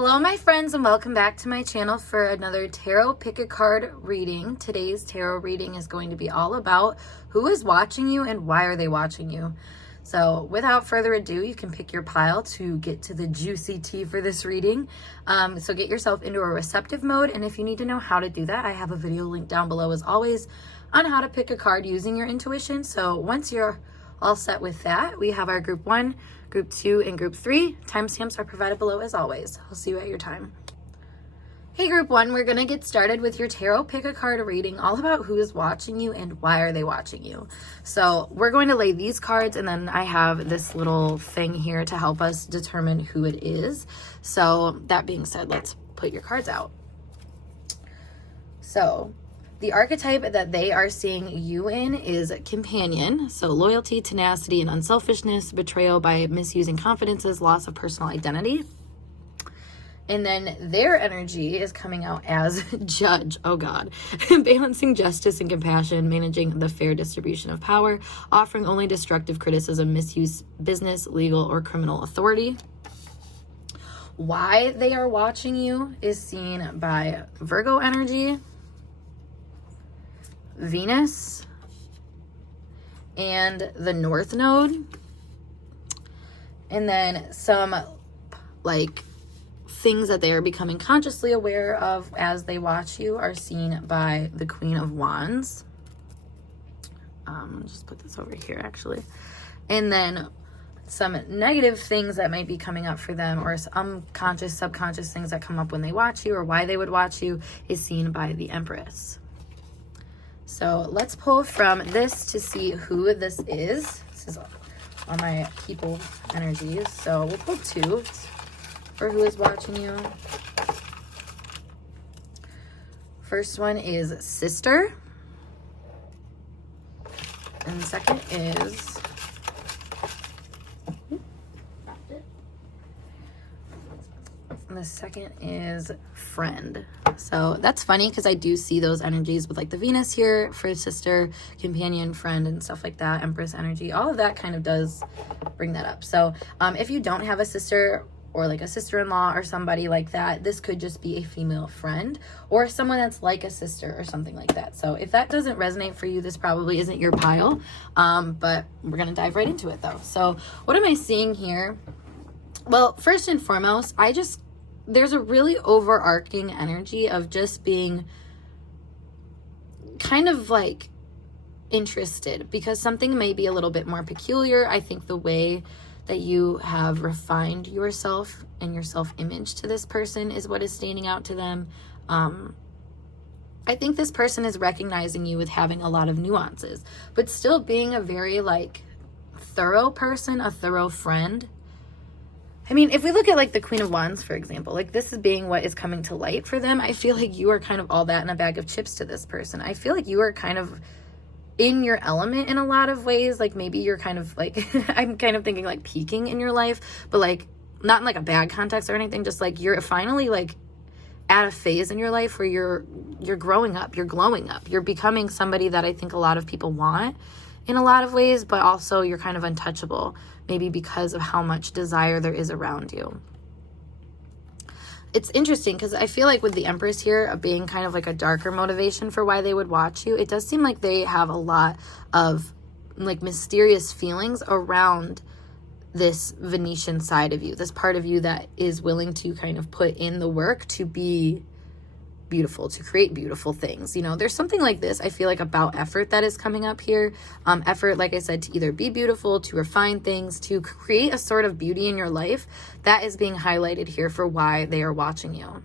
Hello my friends, and welcome back to my channel for another tarot pick a card reading. Today's tarot reading is going to be all about who is watching you and why are they watching you. So without further ado, you can pick your pile to get to the juicy tea for this reading. So get yourself into a receptive mode, and if you need to know how to do that, I have a video linked down below as always on how to pick a card using your intuition. So once you're all set with that, we have our group 1, group 2, and group 3. Timestamps are provided below as always. I'll see you at your time. Hey group 1, we're going to get started with your tarot pick a card reading all about who is watching you and why are they watching you. So we're going to lay these cards, and then I have this little thing here to help us determine who it is. So that being said, let's put your cards out. So the archetype that they are seeing you in is companion. So loyalty, tenacity, and unselfishness, betrayal by misusing confidences, loss of personal identity. And then their energy is coming out as judge. Oh God. Balancing justice and compassion, managing the fair distribution of power, offering only destructive criticism, misuse business, legal, or criminal authority. Why they are watching you is seen by Virgo energy, Venus, and the North Node. And then some like things that they are becoming consciously aware of as they watch you are seen by the Queen of Wands. I'll just put this over here actually. And then some negative things that might be coming up for them, or unconscious, subconscious things that come up when they watch you or why they would watch you, is seen by the Empress. So let's pull from this to see who this is. This is on my people energies. So we'll pull 2 for who is watching you. First one is sister. And the second is friend. So that's funny because I do see those energies with like the Venus here for sister, companion, friend, and stuff like that. Empress energy, all of that kind of does bring that up. So if you don't have a sister or like a sister-in-law or somebody like that, this could just be a female friend or someone that's like a sister or something like that. So if that doesn't resonate for you, this probably isn't your pile, but we're gonna dive right into it though. So what am I seeing here? Well, first and foremost, there's a really overarching energy of just being kind of like interested because something may be a little bit more peculiar. I think the way that you have refined yourself and your self-image to this person is what is standing out to them. I think this person is recognizing you with having a lot of nuances, but still being a very like thorough person, a thorough friend. I mean, if we look at like the Queen of Wands, for example, like this is being what is coming to light for them. I feel like you are kind of all that in a bag of chips to this person. I feel like you are kind of in your element in a lot of ways. Like maybe you're kind of like, I'm kind of thinking like peaking in your life, but like not in like a bad context or anything. Just like you're finally like at a phase in your life where you're growing up, you're glowing up, you're becoming somebody that I think a lot of people want in a lot of ways, but also you're kind of untouchable, maybe because of how much desire there is around you. It's interesting because I feel like with the Empress here being kind of like a darker motivation for why they would watch you, it does seem like they have a lot of like mysterious feelings around this Venetian side of you, this part of you that is willing to kind of put in the work to be beautiful, to create beautiful things. You know, there's something like this, I feel like, about effort that is coming up here. Effort, like I said, to either be beautiful, to refine things, to create a sort of beauty in your life that is being highlighted here for why they are watching you.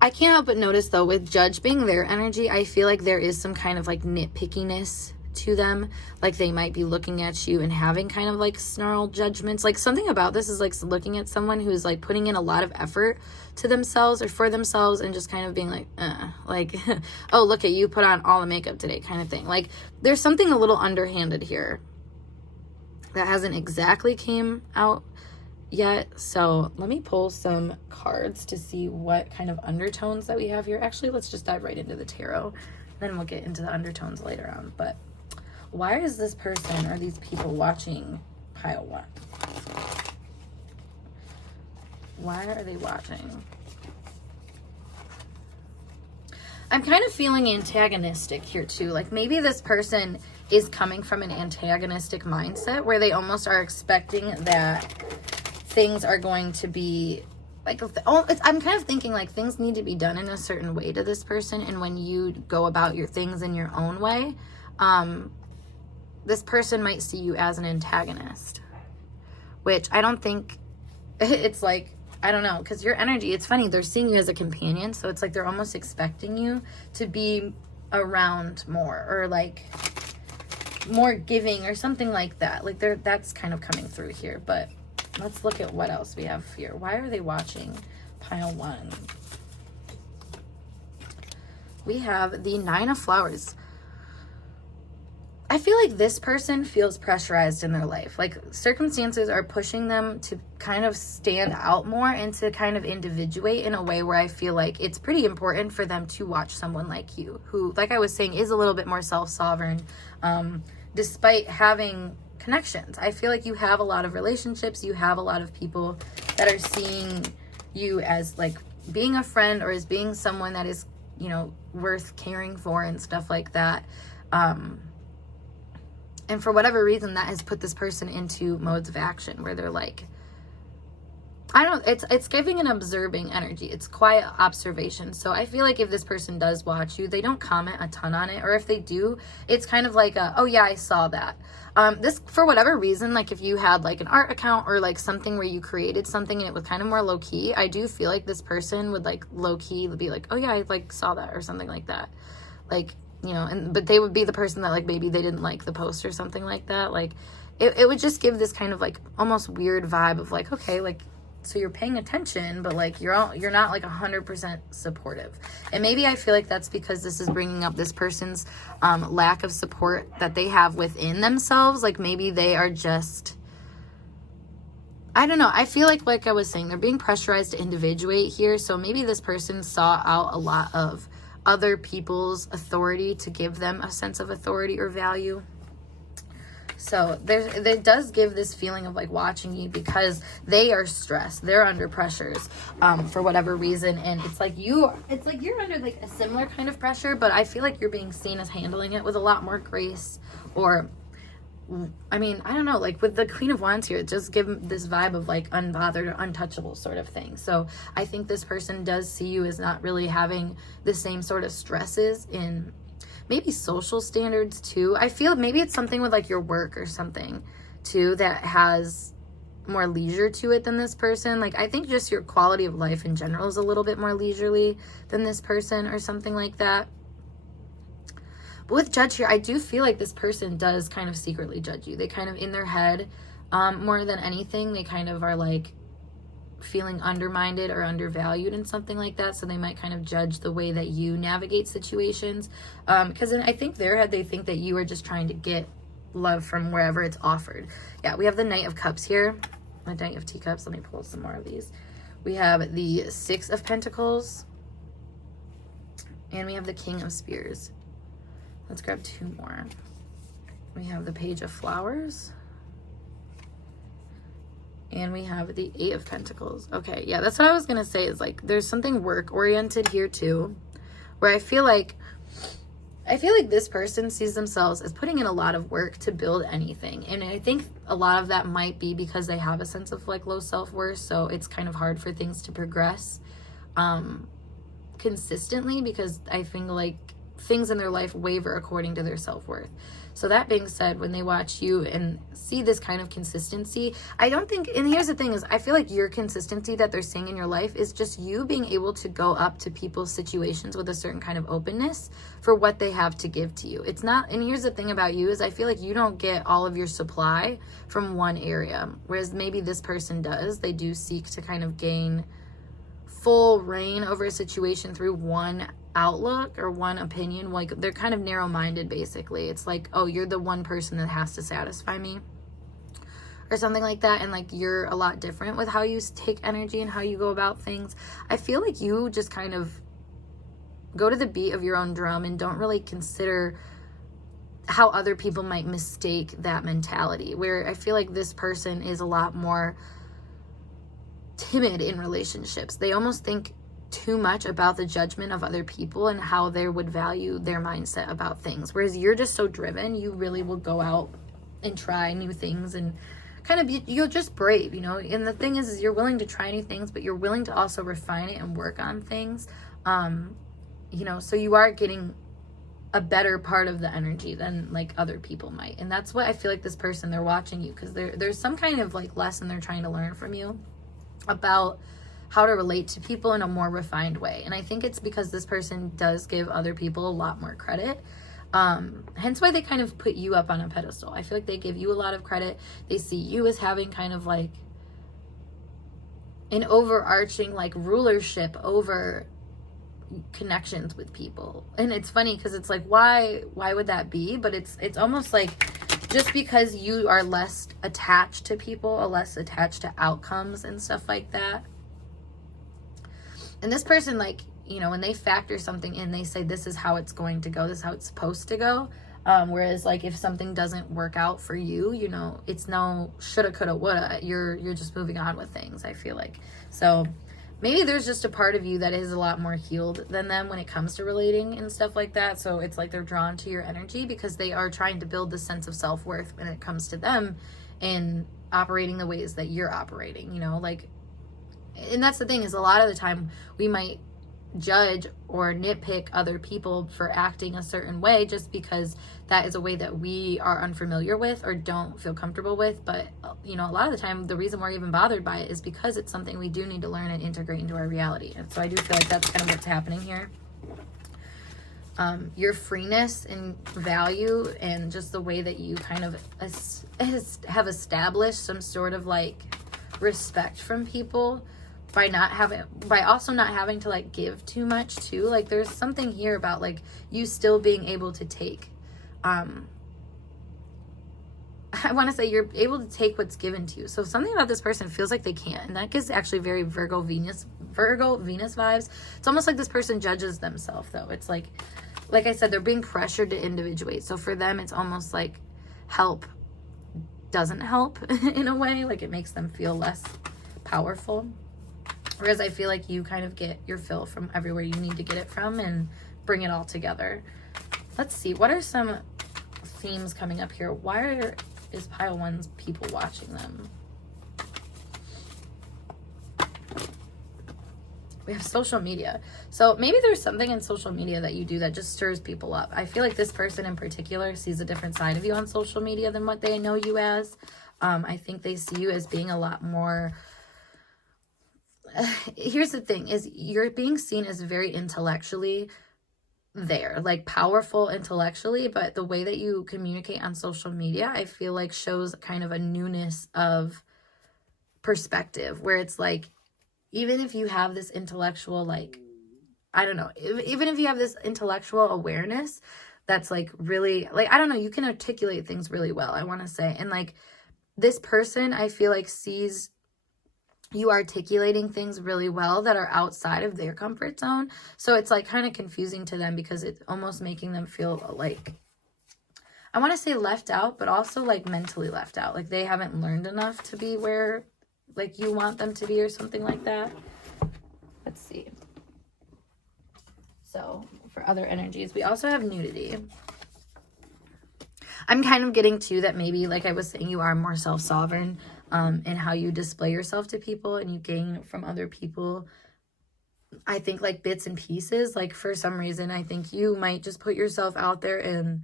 I can't help but notice though, with Judge being their energy, I feel like there is some kind of like nitpickiness to them. Like they might be looking at you and having kind of like snarled judgments. Like something about this is like looking at someone who's like putting in a lot of effort to themselves or for themselves and just kind of being like, like, oh, look at you, put on all the makeup today kind of thing. Like there's something a little underhanded here that hasn't exactly came out yet. So let me pull some cards to see what kind of undertones that we have here. Actually, let's just dive right into the tarot. Then we'll get into the undertones later on. But why is this person or these people watching pile 1? Why are they watching? I'm kind of feeling antagonistic here too. Like maybe this person is coming from an antagonistic mindset where they almost are expecting that things are going to be like, I'm kind of thinking like things need to be done in a certain way to this person. And when you go about your things in your own way, this person might see you as an antagonist, which I don't think it's like, I don't know, because your energy, it's funny, they're seeing you as a companion, so it's like they're almost expecting you to be around more, or like more giving or something like that. Like that's kind of coming through here. But let's look at what else we have here. Why are they watching? Pile 1. We have the 9 of Flowers. I feel like this person feels pressurized in their life. Like circumstances are pushing them to kind of stand out more and to kind of individuate in a way where I feel like it's pretty important for them to watch someone like you, who, like I was saying, is a little bit more self-sovereign, despite having connections. I feel like you have a lot of relationships. You have a lot of people that are seeing you as like being a friend or as being someone that is, you know, worth caring for and stuff like that. And for whatever reason, that has put this person into modes of action where they're like, it's giving an observing energy. It's quiet observation. So I feel like if this person does watch you, they don't comment a ton on it. Or if they do, it's kind of like oh yeah, I saw that. This, for whatever reason, like if you had like an art account or like something where you created something and it was kind of more low key, I do feel like this person would like low key be like, oh yeah, I like saw that or something like that. Like, you know, but they would be the person that like maybe they didn't like the post or something like that. Like it would just give this kind of like almost weird vibe of like, okay, like, so you're paying attention, but like you're not like 100% supportive. And maybe I feel like that's because this is bringing up this person's lack of support that they have within themselves. Like maybe they are just, I don't know. I feel like I was saying, they're being pressurized to individuate here. So maybe this person saw out a lot of other people's authority to give them a sense of authority or value. So there does give this feeling of like watching you because they are stressed, they're under pressures for whatever reason, and it's like you're under like a similar kind of pressure, but I feel like you're being seen as handling it with a lot more grace. Or I mean, I don't know, like with the Queen of Wands here, it just gives this vibe of like unbothered or untouchable sort of thing. So I think this person does see you as not really having the same sort of stresses in maybe social standards too. I feel maybe it's something with like your work or something too that has more leisure to it than this person. Like I think just your quality of life in general is a little bit more leisurely than this person or something like that. But with Judge here, I do feel like this person does kind of secretly judge you. They kind of in their head, more than anything, they kind of are like feeling undermined or undervalued and something like that. So they might kind of judge the way that you navigate situations. Because I think their head, they think that you are just trying to get love from wherever it's offered. Yeah, we have the Knight of Cups here. The Knight of Teacups. Let me pull some more of these. We have the 6 of Pentacles. And we have the King of Spears. Let's grab 2 more. We have the Page of Flowers. And we have the 8 of Pentacles. Okay, yeah, that's what I was going to say is like there's something work-oriented here too, where I feel like this person sees themselves as putting in a lot of work to build anything. And I think a lot of that might be because they have a sense of like low self-worth, so it's kind of hard for things to progress consistently because I think like things in their life waver according to their self-worth. So that being said, when they watch you and see this kind of consistency, I don't think, and here's the thing is, I feel like your consistency that they're seeing in your life is just you being able to go up to people's situations with a certain kind of openness for what they have to give to you. It's not, and here's the thing about you is I feel like you don't get all of your supply from one area, whereas maybe this person does. They do seek to kind of gain full reign over a situation through one outlook or one opinion. Like they're kind of narrow-minded basically. It's like, oh, you're the one person that has to satisfy me or something like that, and like you're a lot different with how you take energy and how you go about things. I feel like you just kind of go to the beat of your own drum and don't really consider how other people might mistake that mentality, where I feel like this person is a lot more timid in relationships. They almost think too much about the judgment of other people and how they would value their mindset about things. Whereas you're just so driven, you really will go out and try new things and kind of you're just brave, you know. And the thing is you're willing to try new things, but you're willing to also refine it and work on things. You know, so you are getting a better part of the energy than like other people might. And that's what I feel like this person, they're watching you because there's some kind of like lesson they're trying to learn from you about how to relate to people in a more refined way. And I think it's because this person does give other people a lot more credit. Hence why they kind of put you up on a pedestal. I feel like they give you a lot of credit. They see you as having kind of like an overarching like rulership over connections with people. And it's funny because it's like, why would that be? But it's almost like just because you are less attached to people or less attached to outcomes and stuff like that. And this person, like, you know, when they factor something in, they say, this is how it's going to go. This is how it's supposed to go. Whereas, like, if something doesn't work out for you, you know, it's no shoulda, coulda, woulda. You're just moving on with things, I feel like. So maybe there's just a part of you that is a lot more healed than them when it comes to relating and stuff like that. So it's like they're drawn to your energy because they are trying to build the sense of self-worth when it comes to them and operating the ways that you're operating, you know, like. And that's the thing, is a lot of the time we might judge or nitpick other people for acting a certain way just because that is a way that we are unfamiliar with or don't feel comfortable with. But, you know, a lot of the time the reason we're even bothered by it is because it's something we do need to learn and integrate into our reality. And so I do feel like that's kind of what's happening here. Your freeness and value and just the way that you kind of have established some sort of like respect from people by also not having to like give too much too. Like there's something here about like you still being able to take, I want to say you're able to take what's given to you. So something about this person feels like they can't, and that gives actually very Virgo Venus vibes. It's almost like this person judges themselves though. It's like I said, they're being pressured to individuate. So for them, it's almost like help doesn't help in a way. Like it makes them feel less powerful. Whereas I feel like you kind of get your fill from everywhere you need to get it from and bring it all together. Let's see. What are some themes coming up here? Why is pile one's people watching them? We have social media. So maybe there's something in social media that you do that just stirs people up. I feel like this person in particular sees a different side of you on social media than what they know you as. I think they see you as being a lot more... Here's the thing, is you're being seen as very intellectually there, like powerful intellectually, but the way that you communicate on social media, I feel like shows kind of a newness of perspective, where it's like, even if you have this intellectual, like, I don't know, even if you have this intellectual awareness that's like really, like, I don't know, you can articulate things really well, I want to say. And like this person, I feel like sees you articulating things really well that are outside of their comfort zone. So it's like kind of confusing to them because it's almost making them feel like, I want to say left out, but also like mentally left out. Like they haven't learned enough to be where like you want them to be or something like that. Let's see. So for other energies, we also have nudity. I'm kind of getting to that maybe, like I was saying, you are more self-sovereign in how you display yourself to people and you gain from other people. I think like bits and pieces, like for some reason, I think you might just put yourself out there and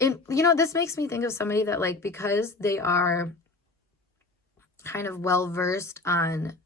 you know, this makes me think of somebody that like, because they are kind of well-versed on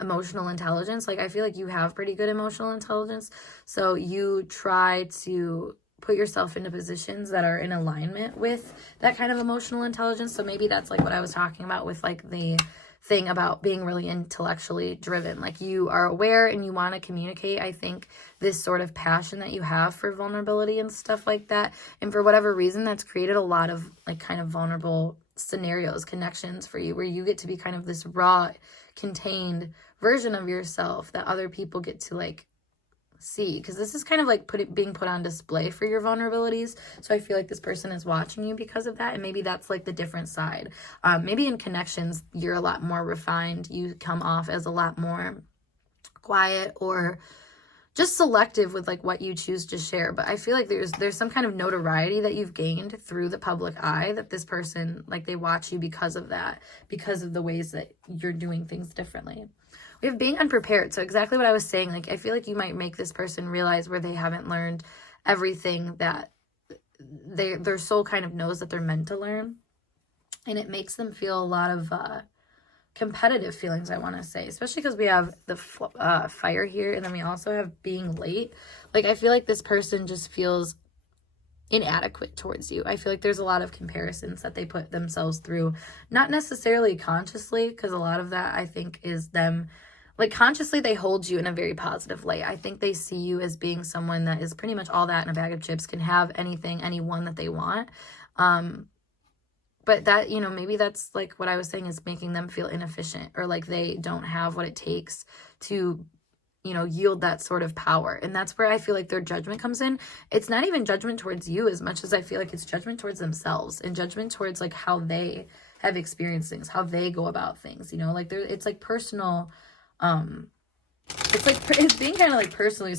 emotional intelligence, like I feel like you have pretty good emotional intelligence. So you try to put yourself into positions that are in alignment with that kind of emotional intelligence. So maybe that's like what I was talking about with like the thing about being really intellectually driven. Like you are aware and you want to communicate. I think this sort of passion that you have for vulnerability and stuff like that, and for whatever reason, that's created a lot of like kind of vulnerable scenarios, connections for you, where you get to be kind of this raw, contained version of yourself that other people get to like see, because this is kind of like being put on display for your vulnerabilities. So I feel like this person is watching you because of that, and maybe that's like the different side. Maybe in connections, you're a lot more refined. You come off as a lot more quiet or just selective with like what you choose to share. But I feel like there's some kind of notoriety that you've gained through the public eye, that this person, like, they watch you because of that, because of the ways that you're doing things differently. We have being unprepared. So exactly what I was saying, like, I feel like you might make this person realize where they haven't learned everything that their soul kind of knows that they're meant to learn. And it makes them feel a lot of competitive feelings, I want to say, especially because we have the fire here, and then we also have being late. Like, I feel like this person just feels inadequate towards you. I feel like there's a lot of comparisons that they put themselves through, not necessarily consciously, because a lot of that, I think, is them, like, consciously they hold you in a very positive light. I think they see you as being someone that is pretty much all that in a bag of chips, can have anything, anyone that they want. But that, you know, maybe that's like what I was saying, is making them feel inefficient, or like they don't have what it takes to, you know, yield that sort of power. And that's where I feel like their judgment comes in. It's not even judgment towards you as much as I feel like it's judgment towards themselves, and judgment towards like how they have experienced things, how they go about things, you know, like it's like personal, it's being kind of like personally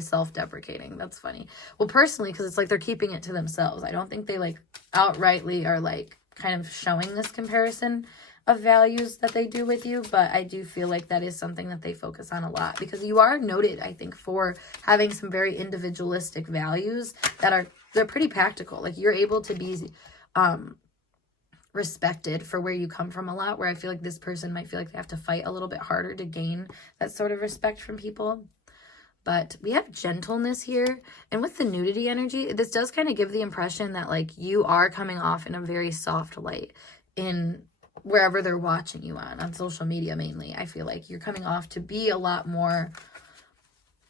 self-deprecating. That's funny. Well, personally, because it's like they're keeping it to themselves. I don't think they like outrightly are like kind of showing this comparison of values that they do with you, but I do feel like that is something that they focus on a lot, because you are noted, I think, for having some very individualistic values they're pretty practical. Like, you're able to be respected for where you come from a lot, where I feel like this person might feel like they have to fight a little bit harder to gain that sort of respect from people. But we have gentleness here. And with the nudity energy, this does kind of give the impression that like you are coming off in a very soft light in wherever they're watching you on social media mainly. I feel like you're coming off to be a lot more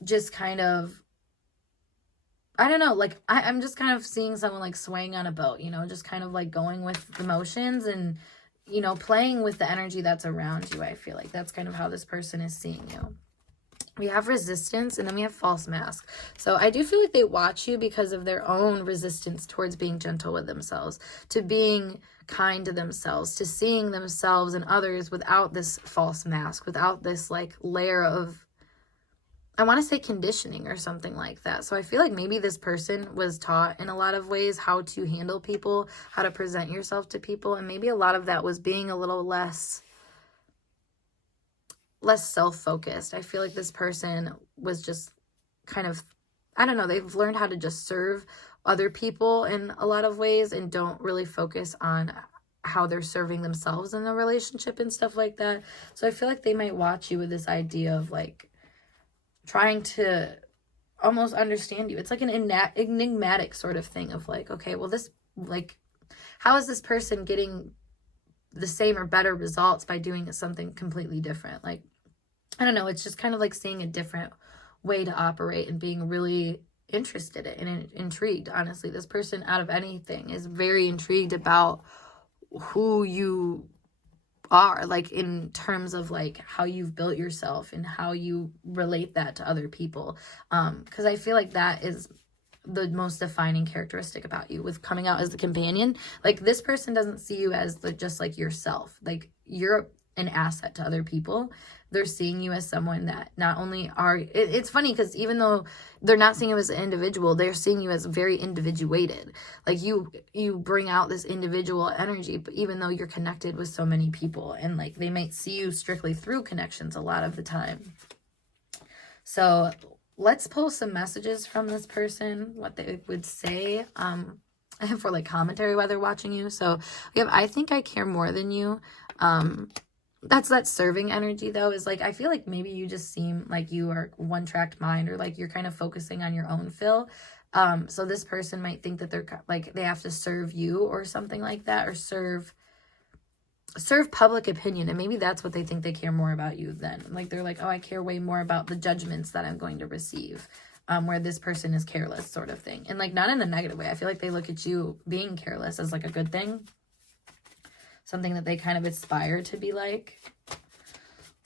just kind of, I don't know, like I'm just kind of seeing someone like swaying on a boat, you know, just kind of like going with the motions and, you know, playing with the energy that's around you. I feel like that's kind of how this person is seeing you. We have resistance, and then we have false mask. So I do feel like they watch you because of their own resistance towards being gentle with themselves, to being kind to themselves, to seeing themselves and others without this false mask, without this like layer of, I want to say, conditioning or something like that. So I feel like maybe this person was taught in a lot of ways how to handle people, how to present yourself to people, and maybe a lot of that was being a little less self-focused. I feel like this person was just kind of, I don't know, they've learned how to just serve other people in a lot of ways and don't really focus on how they're serving themselves in the relationship and stuff like that. So I feel like they might watch you with this idea of like trying to almost understand you. It's like an enigmatic sort of thing of like, okay, well, this, like, how is this person getting the same or better results by doing something completely different? Like, I don't know, it's just kind of like seeing a different way to operate and being really interested in and intrigued. Honestly, this person, out of anything, is very intrigued about who you are, like in terms of like how you've built yourself and how you relate that to other people. Because I feel like that is the most defining characteristic about you, with coming out as the companion. Like, this person doesn't see you as just like yourself. Like, you're an asset to other people. They're seeing you as someone that not only are, it's funny because even though they're not seeing you as an individual, they're seeing you as very individuated. Like, you bring out this individual energy, but even though you're connected with so many people, and like they might see you strictly through connections a lot of the time. So let's pull some messages from this person, what they would say for like commentary while they're watching you. So we have, I think I care more than you. That's that serving energy, though, is like, I feel like maybe you just seem like you are one-tracked mind, or like you're kind of focusing on your own fill. So this person might think that they're like, they have to serve you or something like that, or serve public opinion, and maybe that's what they think they care more about you then. Like, they're like, oh, I care way more about the judgments that I'm going to receive, where this person is careless, sort of thing. And like, not in a negative way. I feel like they look at you being careless as like a good thing, something that they kind of aspire to be like.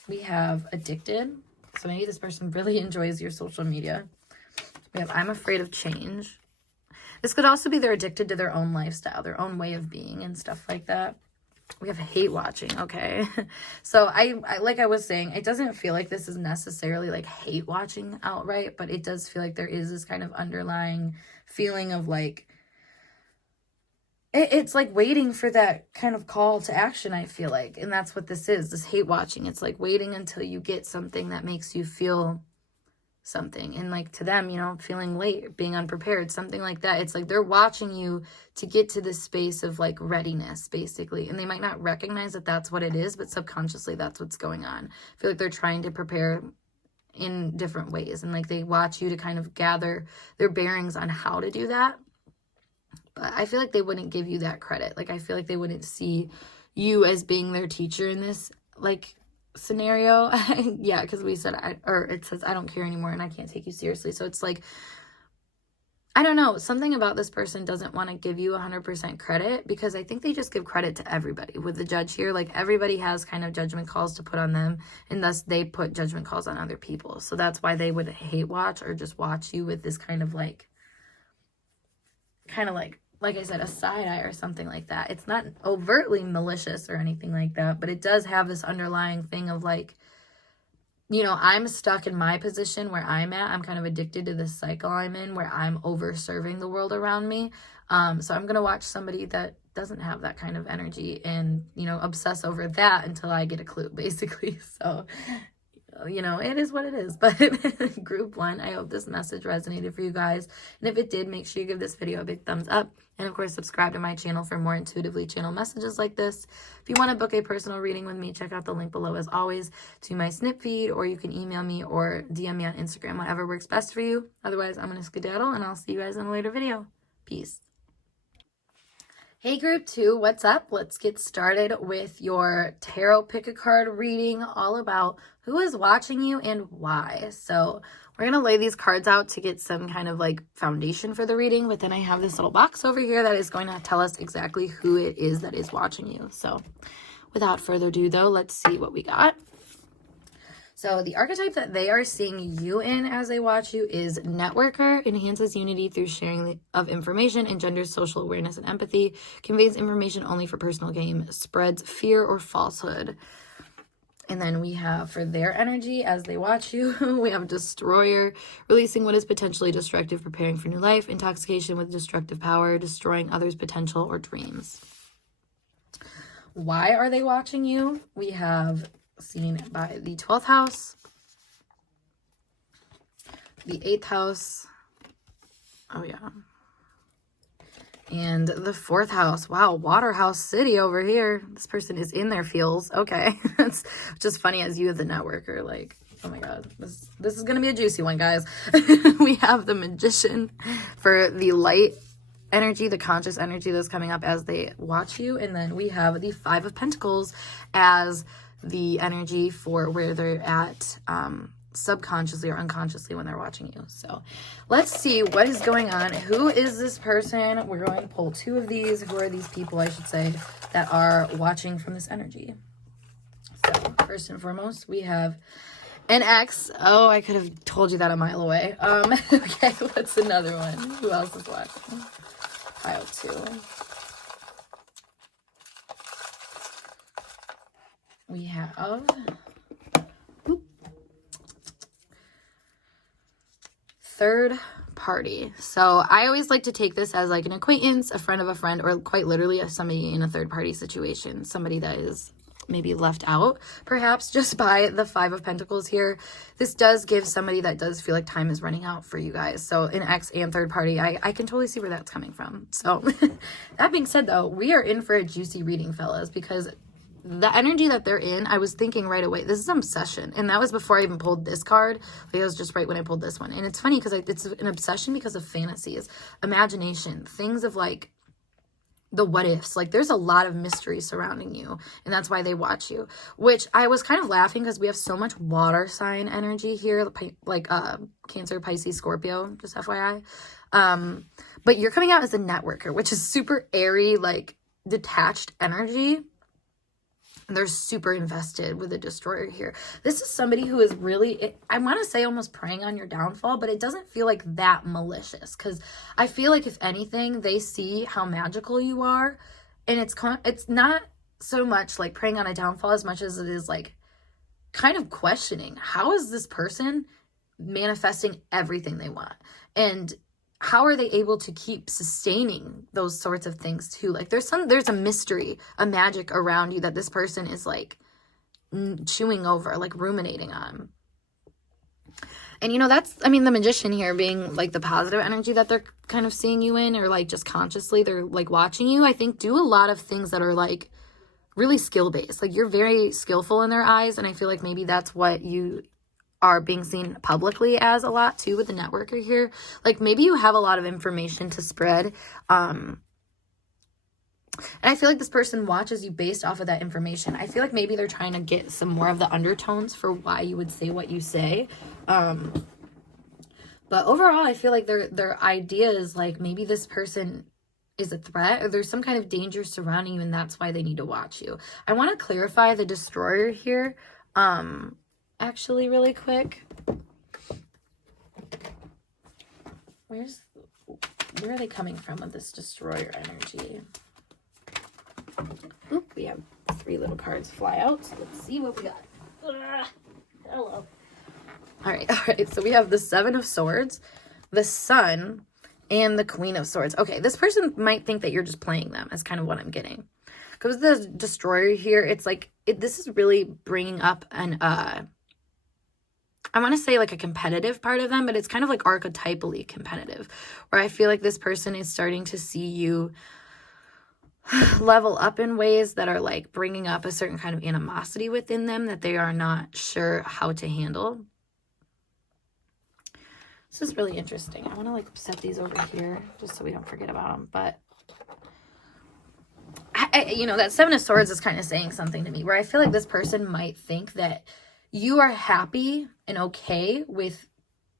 We have addicted. So maybe this person really enjoys your social media. We have I'm afraid of change. This could also be they're addicted to their own lifestyle, their own way of being and stuff like that. We have hate watching. Okay. So I like I was saying, it doesn't feel like this is necessarily like hate watching outright, but it does feel like there is this kind of underlying feeling of like, it's like waiting for that kind of call to action, I feel like. And that's what this is, this hate watching. It's like waiting until you get something that makes you feel something. And like to them, you know, feeling late, being unprepared, something like that. It's like they're watching you to get to this space of like readiness, basically. And they might not recognize that that's what it is, but subconsciously that's what's going on. I feel like they're trying to prepare in different ways. And like they watch you to kind of gather their bearings on how to do that. But I feel like they wouldn't give you that credit. Like I feel like they wouldn't see you as being their teacher in this like scenario. Yeah, because we said it says I don't care anymore and I can't take you seriously. So it's like, I don't know, something about this person doesn't want to give you 100% credit, because I think they just give credit to everybody. With the judge here, like everybody has kind of judgment calls to put on them, and thus they put judgment calls on other people. So that's why they would hate watch or just watch you with this kind of like I said, a side eye or something like that. It's not overtly malicious or anything like that, but it does have this underlying thing of like, you know, I'm stuck in my position where I'm at. I'm kind of addicted to this cycle I'm in where I'm over serving the world around me. So I'm going to watch somebody that doesn't have that kind of energy and, you know, obsess over that until I get a clue, basically. So, you know, it is what it is. But group one, I hope this message resonated for you guys. And if it did, make sure you give this video a big thumbs up. And of course, subscribe to my channel for more intuitively channeled messages like this. If you want to book a personal reading with me, check out the link below as always to my snip feed, or you can email me or DM me on Instagram, whatever works best for you. Otherwise, I'm going to skedaddle and I'll see you guys in a later video. Peace. Hey group 2, what's up? Let's get started with your tarot pick a card reading, all about who is watching you and why. So we're going to lay these cards out to get some kind of like foundation for the reading, but then I have this little box over here that is going to tell us exactly who it is that is watching you. So without further ado though, let's see what we got. So the archetype that they are seeing you in as they watch you is networker, enhances unity through sharing of information, engenders social awareness and empathy, conveys information only for personal gain, spreads fear or falsehood. And then we have for their energy as they watch you, we have destroyer, releasing what is potentially destructive, preparing for new life, intoxication with destructive power, destroying others' potential or dreams. Why are they watching you? We have seen by the 12th house, the 8th house, oh yeah, and the 4th house. Wow, Waterhouse City over here. This person is in their feels. Okay. It's just funny as you, the networker, like, oh my god, this is gonna be a juicy one, guys. We have the Magician for the light energy, the conscious energy that's coming up as they watch you, and then we have the 5 of Pentacles as the energy for where they're at subconsciously or unconsciously when they're watching you. So let's see what is going on. Who is this person? We're going to pull 2 of these. Who are these people, I should say, that are watching from this energy? So first and foremost, we have an ex. Oh, I could have told you that a mile away. Okay, what's another one? Who else is watching? Pile 2. We have third party. So I always like to take this as like an acquaintance, a friend of a friend, or quite literally somebody in a third party situation, somebody that is maybe left out perhaps just by the 5 of Pentacles here. This does give somebody that does feel like time is running out for you guys. So an ex and third party, I can totally see where that's coming from. So that being said though, we are in for a juicy reading, fellas, because the energy that they're in, I was thinking right away, this is an obsession. And that was before I even pulled this card. It was just right when I pulled this one. And it's funny because it's an obsession because of fantasies, imagination, things of like the what ifs. Like there's a lot of mystery surrounding you. And that's why they watch you. Which I was kind of laughing because we have so much water sign energy here. Like Cancer, Pisces, Scorpio, just FYI. But you're coming out as a networker, which is super airy, like detached energy. They're super invested with a destroyer here. This is somebody who is really, I want to say almost preying on your downfall, but it doesn't feel like that malicious, because I feel like if anything, they see how magical you are, and it's not so much like preying on a downfall as much as it is like kind of questioning, how is this person manifesting everything they want? And how are they able to keep sustaining those sorts of things too? Like there's a mystery, a magic around you that this person is like chewing over, like ruminating on. And that's, I mean, the Magician here being like the positive energy that they're kind of seeing you in, or like just consciously they're like watching you, I think do a lot of things that are like really skill based. Like you're very skillful in their eyes. And I feel like maybe that's what you are being seen publicly as a lot too with the networker here. Like maybe you have a lot of information to spread. And I feel like this person watches you based off of that information. I feel like maybe they're trying to get some more of the undertones for why you would say what you say. But overall, I feel like their idea is like maybe this person is a threat, or there's some kind of danger surrounding you, and that's why they need to watch you. I want to clarify the destroyer here. Actually, really quick. Where are they coming from with this destroyer energy? Oop, we have 3 little cards fly out. So let's see what we got. Hello. All right. So we have the 7 of Swords, the Sun, and the Queen of Swords. Okay, this person might think that you're just playing them. That's kind of what I'm getting. Because the destroyer here, it's like, this is really bringing up an, I want to say like a competitive part of them, but it's kind of like archetypally competitive, where I feel like this person is starting to see you level up in ways that are like bringing up a certain kind of animosity within them that they are not sure how to handle. This is really interesting. I want to like set these over here just so we don't forget about them. But that 7 of Swords is kind of saying something to me, where I feel like this person might think that you are happy and okay with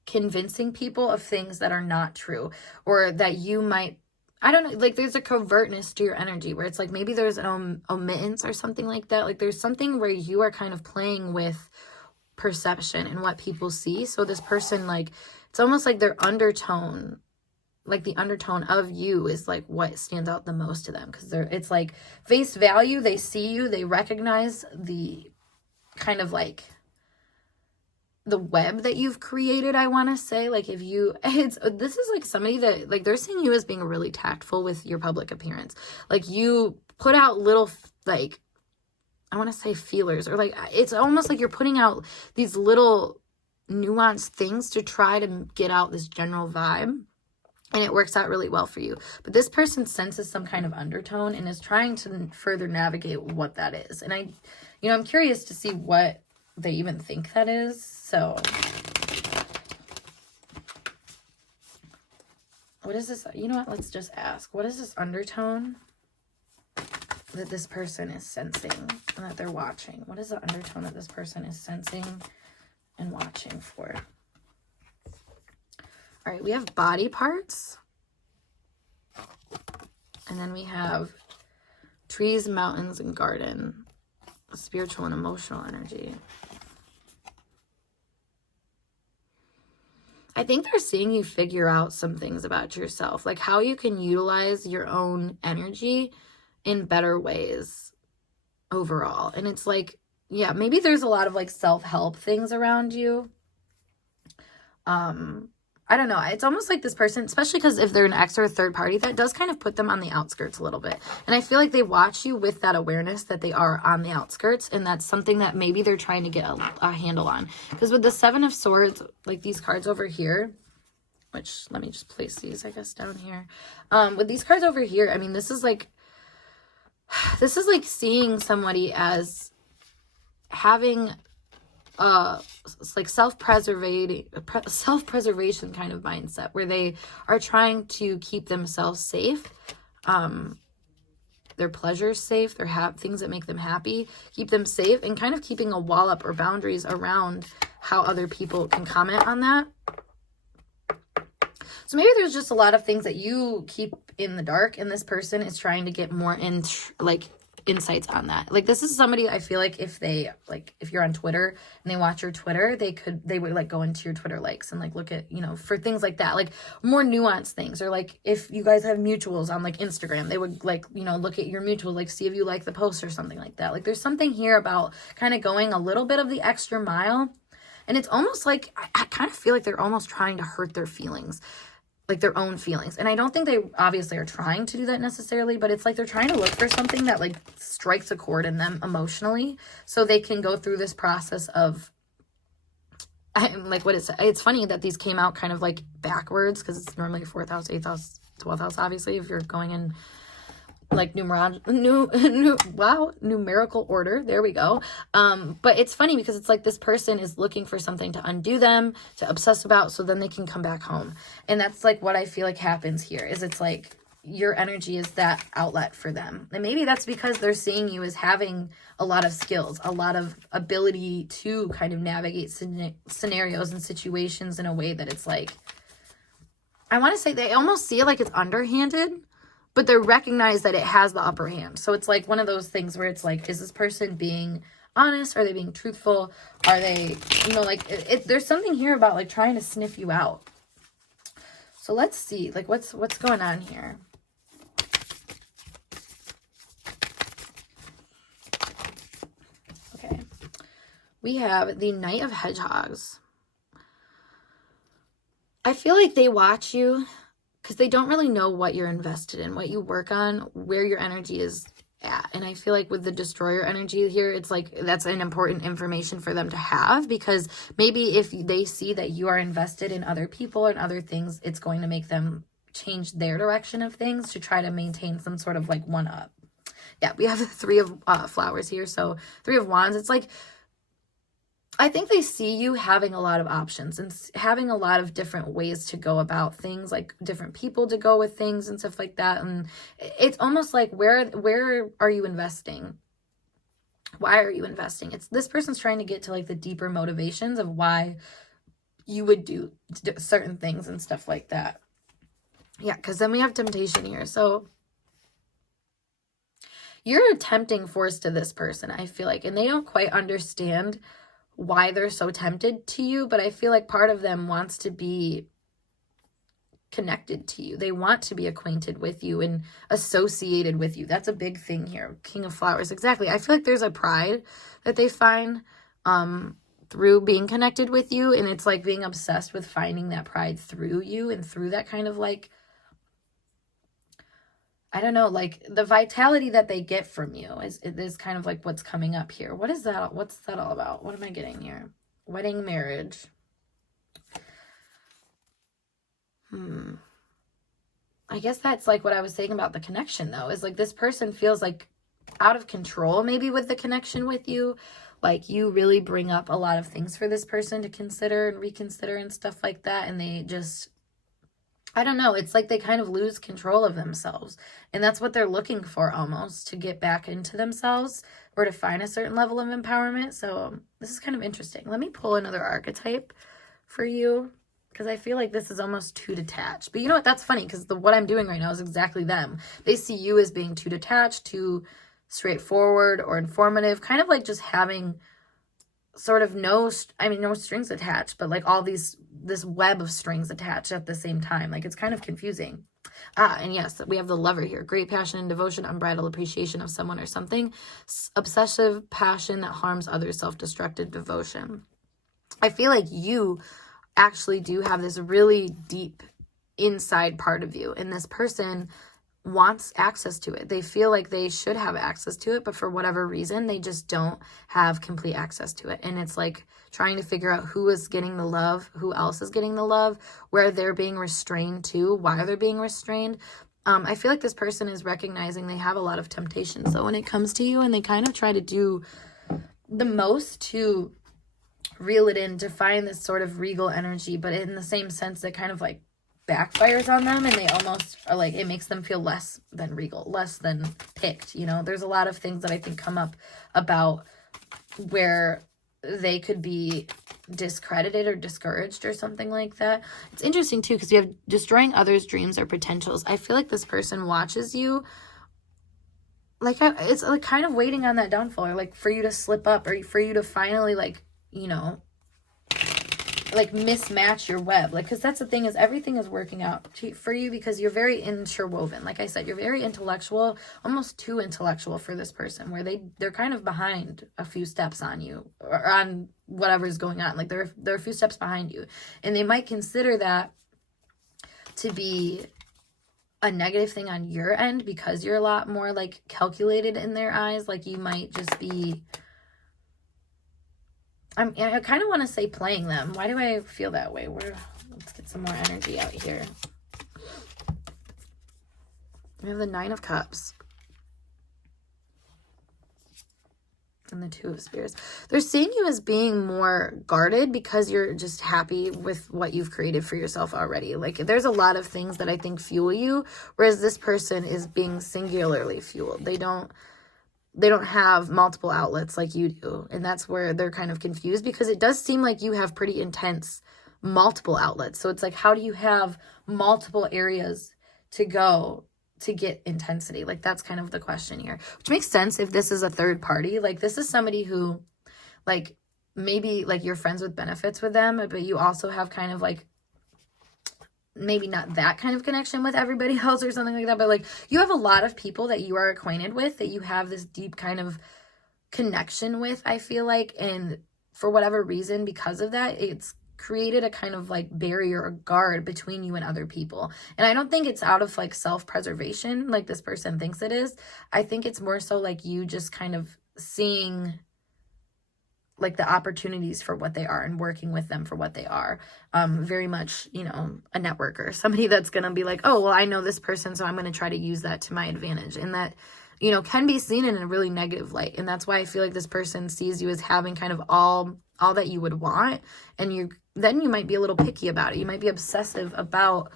convincing people of things that are not true, or that you might, I don't know, like there's a covertness to your energy where it's like maybe there's an omittance or something like that. Like there's something where you are kind of playing with perception and what people see. So this person, like, it's almost like their undertone, like the undertone of you is like what stands out the most to them, because it's like face value, they see you, they recognize the kind of like the web that you've created. I want to say, like, this is like somebody that, like, they're seeing you as being really tactful with your public appearance. Like you put out little, like, I want to say feelers, or like, it's almost like you're putting out these little nuanced things to try to get out this general vibe. And it works out really well for you. But this person senses some kind of undertone and is trying to further navigate what that is. And I'm curious to see what they even think that is. So what is this? You know what? Let's just ask. What is this undertone that this person is sensing and that they're watching? What is the undertone that this person is sensing and watching for? All right, we have body parts. And then we have trees, mountains, and garden. Spiritual and emotional energy. I think they're seeing you figure out some things about yourself, like how you can utilize your own energy in better ways overall. And it's like, yeah, maybe there's a lot of like self-help things around you. I don't know. It's almost like this person, especially because if they're an ex or a third party, that does kind of put them on the outskirts a little bit. And I feel like they watch you with that awareness that they are on the outskirts. And that's something that maybe they're trying to get a handle on. Because with the 7 of Swords, like these cards over here, which let me just place these, I guess, down here. With these cards over here, I mean, this is like seeing somebody as having it's like self-preservation kind of mindset, where they are trying to keep themselves safe, their pleasures safe, their things that make them happy, keep them safe, and kind of keeping a wall up or boundaries around how other people can comment on that. So maybe there's just a lot of things that you keep in the dark, and this person is trying to get more in, like, insights on that. Like, this is somebody, I feel like if they, like, if you're on Twitter and they watch your Twitter, they would like go into your Twitter likes and like look at, you know, for things like that, like more nuanced things. Or like if you guys have mutuals on like Instagram, they would like, you know, look at your mutual, like see if you like the post or something like that. Like, there's something here about kind of going a little bit of the extra mile. And it's almost like, I kind of feel like they're almost trying to hurt their feelings, like their own feelings. And I don't think they obviously are trying to do that necessarily, but it's like they're trying to look for something that like strikes a chord in them emotionally, so they can go through this process of, like, what is it? It's funny that these came out kind of like backwards, because it's normally 4th house, 8th house, 12th house, obviously, if you're going in like numerical order. There we go. But it's funny because it's like this person is looking for something to undo them, to obsess about, so then they can come back home. And that's like what I feel like happens here, is it's like your energy is that outlet for them. And maybe that's because they're seeing you as having a lot of skills, a lot of ability to kind of navigate scenarios and situations in a way that it's like, I want to say they almost see it like it's underhanded, but they recognize that it has the upper hand. So it's like one of those things where it's like, is this person being honest? Are they being truthful? Are they, you know, like, there's something here about like trying to sniff you out. So let's see, like, what's going on here? Okay. We have the Knight of Hedgehogs. I feel like they watch you because they don't really know what you're invested in, what you work on, where your energy is at. And I feel like with the Destroyer energy here, it's like that's an important information for them to have, because maybe if they see that you are invested in other people and other things, it's going to make them change their direction of things to try to maintain some sort of like one up. Yeah, we have the 3 of flowers here. So 3 of wands, it's like, I think they see you having a lot of options and having a lot of different ways to go about things, like different people to go with things and stuff like that. And it's almost like, where are you investing? Why are you investing? It's this person's trying to get to like the deeper motivations of why you would do certain things and stuff like that. Yeah, because then we have temptation here. So you're a tempting force to this person, I feel like, and they don't quite understand why they're so tempted to you, but I feel like part of them wants to be connected to you. They want to be acquainted with you and associated with you. That's a big thing here. King of Flowers, exactly. I feel like there's a pride that they find through being connected with you, and it's like being obsessed with finding that pride through you and through that kind of like, I don't know, like the vitality that they get from you is kind of like what's coming up here. What is that? What's that all about? What am I getting here? Wedding, marriage. I guess that's like what I was saying about the connection, though, is like this person feels like out of control maybe with the connection with you. Like you really bring up a lot of things for this person to consider and reconsider and stuff like that. And they just, I don't know, it's like they kind of lose control of themselves. And that's what they're looking for, almost, to get back into themselves or to find a certain level of empowerment. So this is kind of interesting. Let me pull another archetype for you, because I feel like this is almost too detached. But you know what? That's funny, because what I'm doing right now is exactly them. They see you as being too detached, too straightforward or informative, kind of like just having sort of no strings attached, but like all this web of strings attached at the same time. Like it's kind of confusing. And yes, we have the Lover here. Great passion and devotion, unbridled appreciation of someone or something. Obsessive passion that harms others, self-destructive devotion. I feel like you actually do have this really deep inside part of you, and this person wants access to it. They feel like they should have access to it, but for whatever reason, they just don't have complete access to it. And it's like trying to figure out who is getting the love, who else is getting the love, where they're being restrained to, why they're being restrained. I feel like this person is recognizing they have a lot of temptation. So when it comes to you, and they kind of try to do the most to reel it in, to find this sort of regal energy, but in the same sense that kind of like backfires on them, and they almost are like, it makes them feel less than regal, less than picked. You know, there's a lot of things that I think come up about where they could be discredited or discouraged or something like that. It's interesting too, because you have destroying others' dreams or potentials. I feel like this person watches you like, it's like kind of waiting on that downfall, or like for you to slip up, or for you to finally, like, you know, like mismatch your web. Like, because that's the thing, is everything is working out for you because you're very interwoven. Like I said, you're very intellectual, almost too intellectual for this person, where they're kind of behind a few steps on you, or on whatever's going on. Like they're a few steps behind you, and they might consider that to be a negative thing on your end because you're a lot more like calculated in their eyes. Like you might just be, I kind of want to say playing them. Why do I feel that way? Let's get some more energy out here. We have the 9 of Cups and the 2 of Spears. They're seeing you as being more guarded because you're just happy with what you've created for yourself already. Like there's a lot of things that I think fuel you, whereas this person is being singularly fueled. They don't have multiple outlets like you do. And that's where they're kind of confused, because it does seem like you have pretty intense multiple outlets. So it's like, how do you have multiple areas to go to get intensity? Like that's kind of the question here, which makes sense if this is a third party. Like this is somebody who, like, maybe like you're friends with benefits with them, but you also have kind of like maybe not that kind of connection with everybody else or something like that, but like you have a lot of people that you are acquainted with, that you have this deep kind of connection with, I feel like, and for whatever reason, because of that, it's created a kind of like barrier or guard between you and other people. And I don't think it's out of like self-preservation like this person thinks it is. I think it's more so like you just kind of seeing like the opportunities for what they are and working with them for what they are. Very much, you know, a networker, somebody that's going to be like, oh, well, I know this person, so I'm going to try to use that to my advantage. And that, you know, can be seen in a really negative light. And that's why I feel like this person sees you as having kind of all that you would want. And then you might be a little picky about it. You might be obsessive about,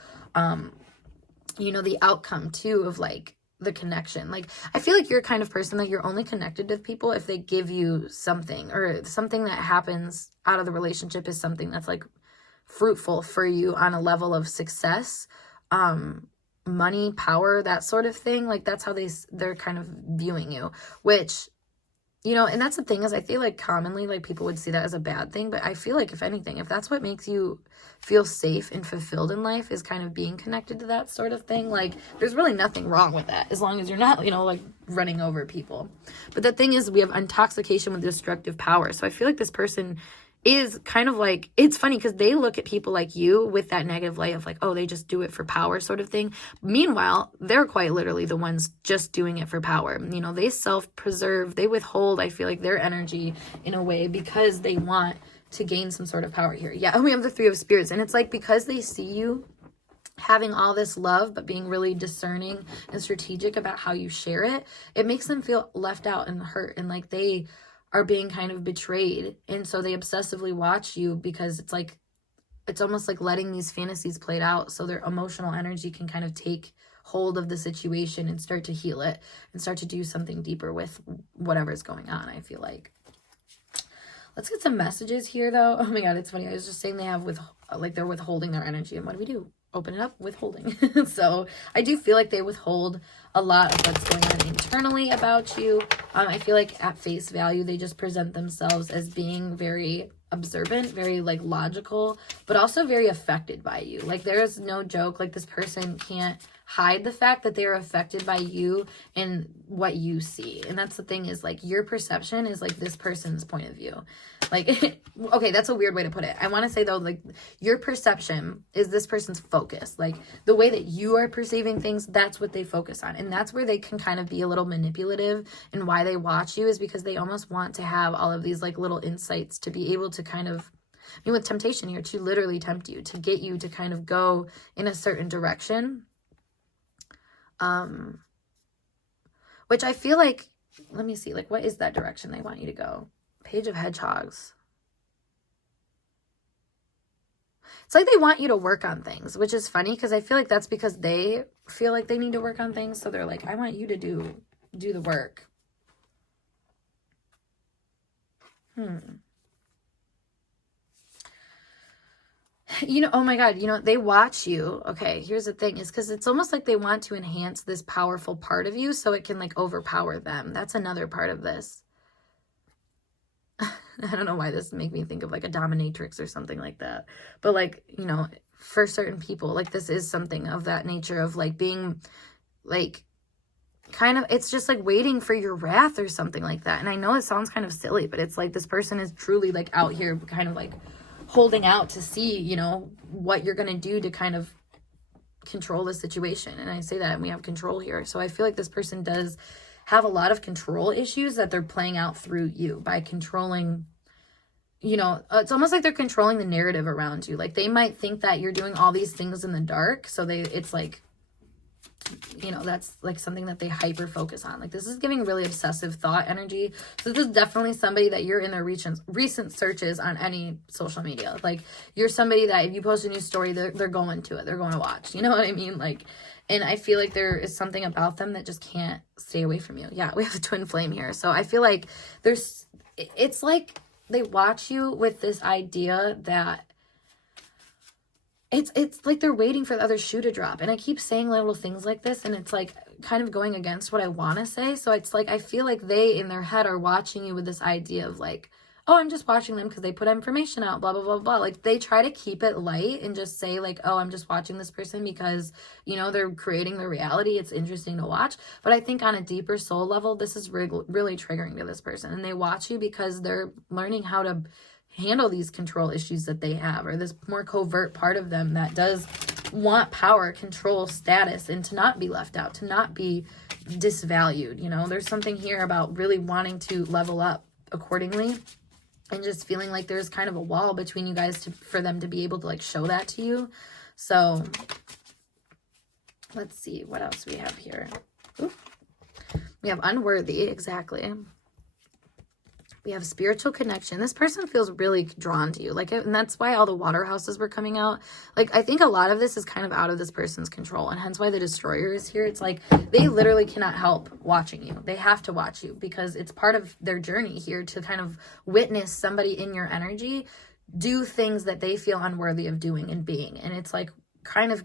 you know, the outcome too of like the connection. Like I feel like you're a kind of person that you're only connected to people if they give you something, or something that happens out of the relationship is something that's like fruitful for you on a level of success, money, power, that sort of thing. Like that's how they're kind of viewing you, which, you know, and that's the thing, is I feel like commonly like people would see that as a bad thing, but I feel like if anything, if that's what makes you feel safe and fulfilled in life, is kind of being connected to that sort of thing, like there's really nothing wrong with that, as long as you're not, you know, like running over people. But the thing is, we have intoxication with destructive power. So I feel like this person is kind of like, it's funny because they look at people like you with that negative light of like, oh, they just do it for power sort of thing. Meanwhile, they're quite literally the ones just doing it for power. You know, they self-preserve, they withhold, I feel like, their energy in a way because they want to gain some sort of power here. Yeah, and we have the 3 of Spears, and it's like because they see you having all this love but being really discerning and strategic about how you share it, it makes them feel left out and hurt, and like they are being kind of betrayed. And so they obsessively watch you because it's like, it's almost like letting these fantasies played out so their emotional energy can kind of take hold of the situation and start to heal it and start to do something deeper with whatever's going on, I feel like. Let's get some messages here though. Oh my God, it's funny. I was just saying they have they're withholding their energy, and what do? Open it up, withholding. So I do feel like they withhold a lot of what's going on internally about you. I feel like at face value, they just present themselves as being very observant, very like logical, but also very affected by you. Like there's no joke, like this person can't hide the fact that they are affected by you and what you see. And that's the thing, is like your perception is like this person's point of view. Like, okay, that's a weird way to put it. I want to say though, like your perception is this person's focus. Like the way that you are perceiving things, that's what they focus on. And that's where they can kind of be a little manipulative, and why they watch you is because they almost want to have all of these like little insights to be able to kind of, I mean, with temptation here, to literally tempt you, to get you to kind of go in a certain direction. Which I feel like, let me see, like what is that direction they want you to go? Page of Hedgehogs. It's like they want you to work on things, which is funny because I feel like that's because they feel like they need to work on things. So they're like, I want you to do the work. Oh my God, they watch you. Okay, here's the thing, is because it's almost like they want to enhance this powerful part of you so it can like overpower them. That's another part of this. I don't know why this make me think of like a dominatrix or something like that. But like, for certain people, like this is something of that nature of like being like kind of, it's just like waiting for your wrath or something like that. And I know it sounds kind of silly, but it's like this person is truly like out here kind of like holding out to see, what you're going to do to kind of control the situation. And I say that, and we have control here. So I feel like this person does have a lot of control issues that they're playing out through you by controlling, it's almost like they're controlling the narrative around you. Like they might think that you're doing all these things in the dark. So it's like, that's like something that they hyper focus on. Like this is giving really obsessive thought energy. So this is definitely somebody that you're in their recent searches on any social media. Like you're somebody that if you post a new story, they're going to it. They're going to watch. You know what I mean? Like, and I feel like there is something about them that just can't stay away from you. Yeah, we have a twin flame here. So I feel like it's like they watch you with this idea that it's like they're waiting for the other shoe to drop. And I keep saying little things like this, and it's like kind of going against what I want to say. So it's like I feel like they in their head are watching you with this idea of like, oh, I'm just watching them because they put information out, blah, blah, blah, blah. Like they try to keep it light and just say like, oh, I'm just watching this person because, they're creating the reality. It's interesting to watch. But I think on a deeper soul level, this is really triggering to this person. And they watch you because they're learning how to handle these control issues that they have, or this more covert part of them that does want power, control, status, and to not be left out, to not be disvalued. There's something here about really wanting to level up accordingly and just feeling like there's kind of a wall between you guys for them to be able to like show that to you. So let's see what else we have here. Ooh. We have unworthy, exactly. We have spiritual connection. This person feels really drawn to you. Like, and that's why all the water houses were coming out. Like, I think a lot of this is kind of out of this person's control, and hence why the destroyer is here. It's like they literally cannot help watching you. They have to watch you because it's part of their journey here to kind of witness somebody in your energy do things that they feel unworthy of doing and being. And it's like kind of,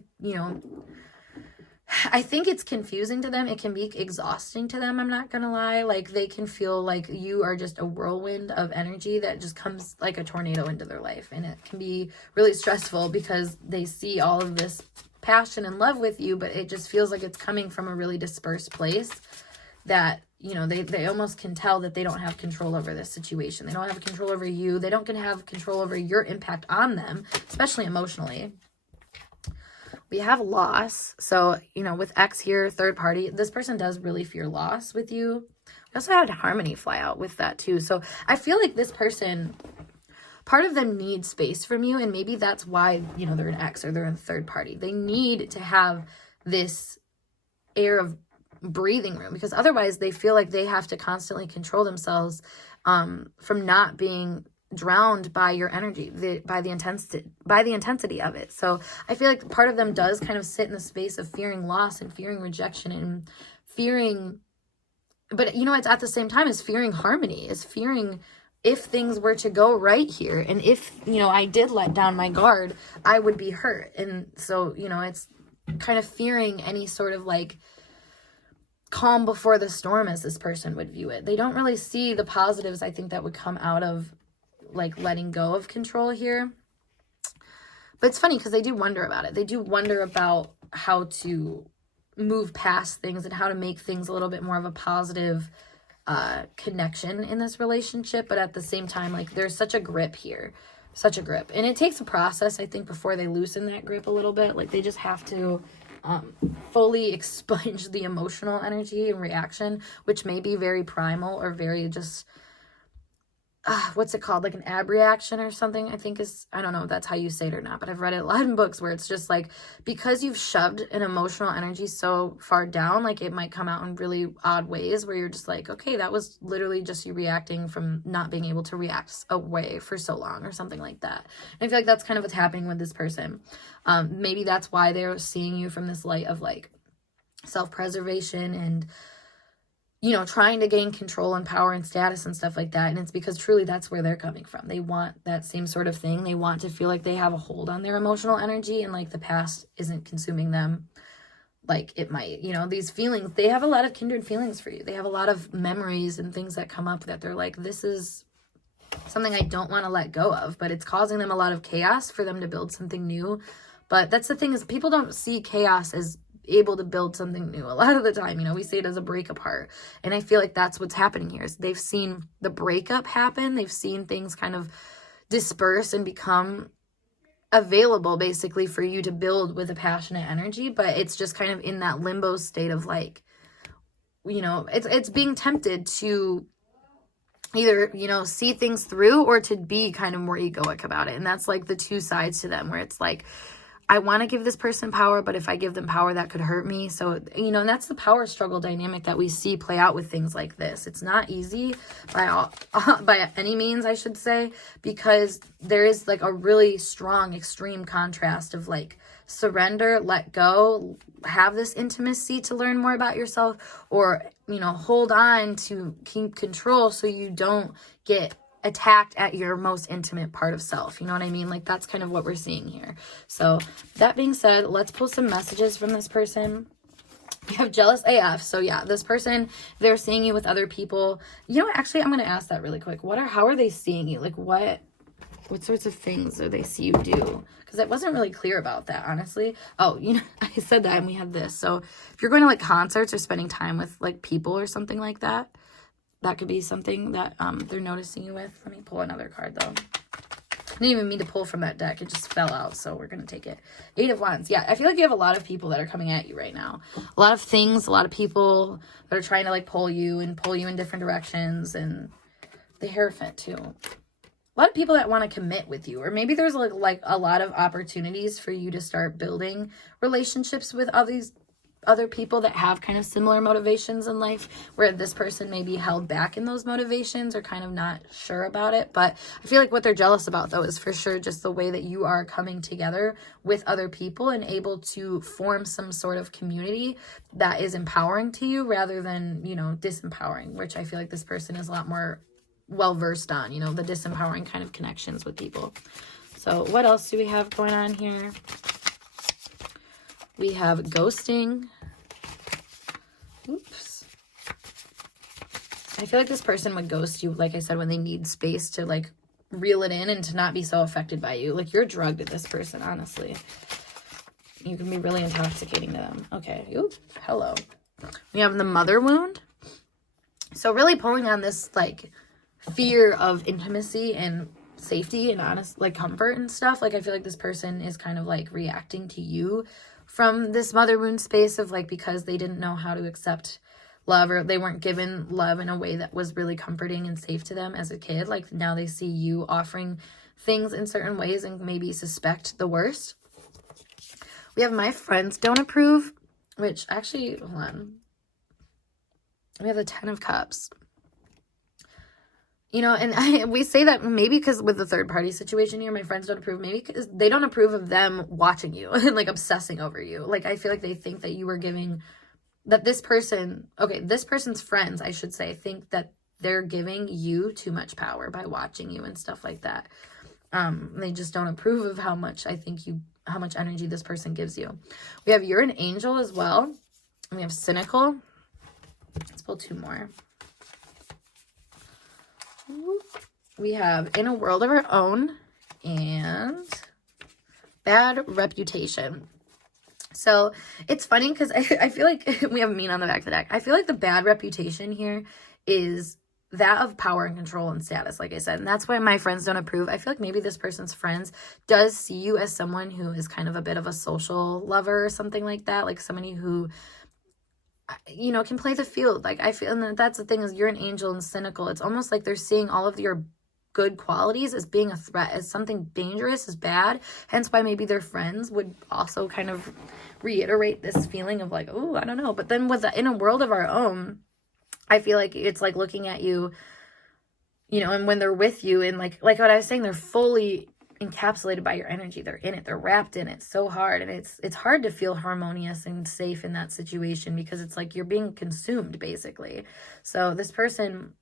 I think it's confusing to them. It can be exhausting to them. I'm not going to lie. Like they can feel like you are just a whirlwind of energy that just comes like a tornado into their life. And it can be really stressful because they see all of this passion and love with you, but it just feels like it's coming from a really dispersed place that, they almost can tell that they don't have control over this situation. They don't have control over you. They don't have control over your impact on them, especially emotionally. We have loss. So, with X here, third party, this person does really fear loss with you. We also had harmony fly out with that too. So I feel like this person, part of them needs space from you. And maybe that's why, they're an X or they're in third party. They need to have this air of breathing room because otherwise they feel like they have to constantly control themselves from not being drowned by your energy, by the intensity of it. So I feel like part of them does kind of sit in the space of fearing loss and fearing rejection and fearing, but it's at the same time is fearing harmony, is fearing if things were to go right here and if I did let down my guard, I would be hurt. And so it's kind of fearing any sort of like calm before the storm, as this person would view it. They don't really see the positives I think that would come out of like letting go of control here. But it's funny because they do wonder about it. They do wonder about how to move past things and how to make things a little bit more of a positive connection in this relationship. But at the same time, like there's such a grip here, such a grip. And it takes a process, I think, before they loosen that grip a little bit. Like they just have to fully expunge the emotional energy and reaction, which may be very primal or very just what's it called? Like an ab reaction or something, I think is, I don't know if that's how you say it or not, but I've read it a lot in books where it's just like, because you've shoved an emotional energy so far down, like it might come out in really odd ways where you're just like, okay, that was literally just you reacting from not being able to react away for so long or something like that. And I feel like that's kind of what's happening with this person. Maybe that's why they're seeing you from this light of like self-preservation and trying to gain control and power and status and stuff like that. And it's because truly that's where they're coming from. They want that same sort of thing. They want to feel like they have a hold on their emotional energy, and like the past isn't consuming them like it might. These feelings, they have a lot of kindred feelings for you. They have a lot of memories and things that come up that they're like, this is something I don't want to let go of, but it's causing them a lot of chaos for them to build something new. But that's the thing, is people don't see chaos as able to build something new a lot of the time. We say it as a break apart, and I feel like that's what's happening here. Is they've seen the breakup happen, they've seen things kind of disperse and become available basically for you to build with a passionate energy, but it's just kind of in that limbo state of like, it's being tempted to either see things through or to be kind of more egoic about it. And that's like the two sides to them, where it's like, I want to give this person power, but if I give them power, that could hurt me. So, and that's the power struggle dynamic that we see play out with things like this. It's not easy by any means, I should say, because there is like a really strong extreme contrast of like surrender, let go, have this intimacy to learn more about yourself, or, hold on to keep control so you don't get attacked at your most intimate part of self. You know what I mean? Like, that's kind of what we're seeing here. So that being said, let's pull some messages from this person. We have jealous AF. So yeah, this person, they're seeing you with other people. Actually, I'm going to ask that really quick. How are they seeing you? Like, what sorts of things do they see you do? Because I wasn't really clear about that, honestly. Oh, I said that and we had this. So if you're going to like concerts or spending time with like people or something like that, that could be something that they're noticing you with. Let me pull another card, though. I didn't even mean to pull from that deck. It just fell out, so we're going to take it. 8 of Wands. Yeah, I feel like you have a lot of people that are coming at you right now. A lot of things, a lot of people that are trying to, like, pull you in different directions. And the Hierophant, too. A lot of people that want to commit with you. Or maybe there's, like a lot of opportunities for you to start building relationships with other people that have kind of similar motivations in life, where this person may be held back in those motivations or kind of not sure about it. But I feel like what they're jealous about, though, is for sure just the way that you are coming together with other people and able to form some sort of community that is empowering to you rather than, disempowering, which I feel like this person is a lot more well-versed on, the disempowering kind of connections with people. So what else do we have going on here? We have ghosting. Oops. I feel like this person would ghost you, like I said, when they need space to like reel it in and to not be so affected by you. Like, you're drugged to this person, honestly. You can be really intoxicating to them. Okay. Oop. Hello. We have the mother wound. So really pulling on this like fear of intimacy and safety and honest, like comfort and stuff. Like, I feel like this person is kind of like reacting to you from this mother wound space of like, because they didn't know how to accept love, or they weren't given love in a way that was really comforting and safe to them as a kid. Like, now they see you offering things in certain ways and maybe suspect the worst. We have my friends don't approve, which actually, hold on. We have the 10 of Cups. And we say that maybe because with the third party situation here, my friends don't approve, maybe because they don't approve of them watching you and like obsessing over you. Like, I feel like they think that you are giving, that this person's friends, I should say, think that they're giving you too much power by watching you and stuff like that. They just don't approve of how much energy this person gives you. We have You're an Angel as well. And we have Cynical. Let's pull 2 more. We have In a World of Our Own and Bad Reputation. So it's funny because I feel like we have Mean on the back of the deck. I feel like the bad reputation here is that of power and control and status, like I said. And that's why my friends don't approve. I feel like maybe this person's friends does see you as someone who is kind of a bit of a social lover or something like that. Like somebody who, can play the field. Like, I feel, and that's the thing, is You're an Angel and Cynical. It's almost like they're seeing all of your good qualities as being a threat, as something dangerous, as bad. Hence why maybe their friends would also kind of reiterate this feeling of like, oh, I don't know. But then In a World of Our Own, I feel like it's like looking at you, and when they're with you and like what I was saying, they're fully encapsulated by your energy. They're in it. They're wrapped in it so hard. And it's hard to feel harmonious and safe in that situation because it's like you're being consumed, basically. So this person,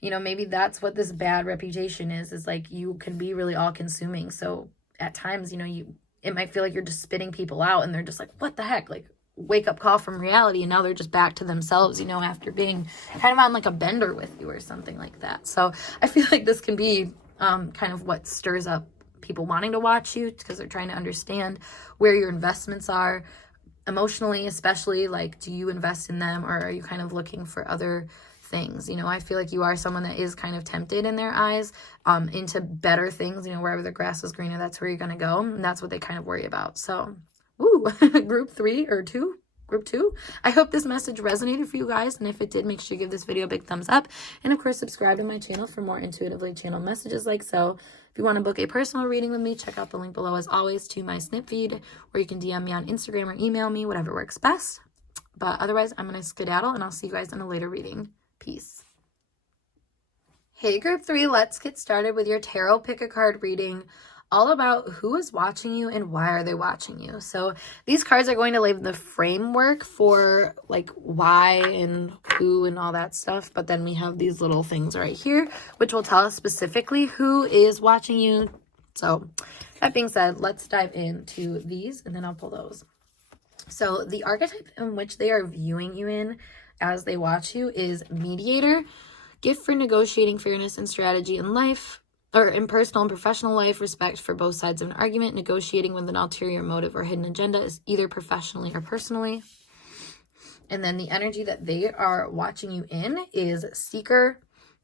you know, maybe that's what this bad reputation is like you can be really all consuming. So at times, you know, it might feel like you're just spitting people out and they're just like, what the heck? Like, wake up call from reality, and now they're just back to themselves, you know, after being kind of on like a bender with you or something like that. So I feel like this can be kind of what stirs up people wanting to watch you because they're trying to understand where your investments are emotionally, especially like, do you invest in them or are you kind of looking for other things? You know, I feel like you are someone that is kind of tempted in their eyes into better things, you know, wherever the grass is greener, that's where you're going to go. And that's what they kind of worry about. So group 2. I hope this message resonated for you guys, and if it did, make sure you give this video a big thumbs up, and of course subscribe to my channel for more intuitively channeled messages like so. If you want to book a personal reading with me, check out the link below as always to my snip feed, or you can DM me on Instagram or email me, whatever works best. But otherwise, I'm going to skedaddle, and I'll see you guys in a later reading. Peace. Hey group 3, let's get started with your tarot pick a card reading, all about who is watching you and why are they watching you. So these cards are going to lay the framework for like why and who and all that stuff. But then we have these little things right here, which will tell us specifically who is watching you. So that being said, let's dive into these and then I'll pull those. So the archetype in which they are viewing you in as they watch you is mediator, gift for negotiating fairness and strategy in life, or in personal and professional life, respect for both sides of an argument, negotiating with an ulterior motive or hidden agenda is either professionally or personally. And then the energy that they are watching you in is seeker,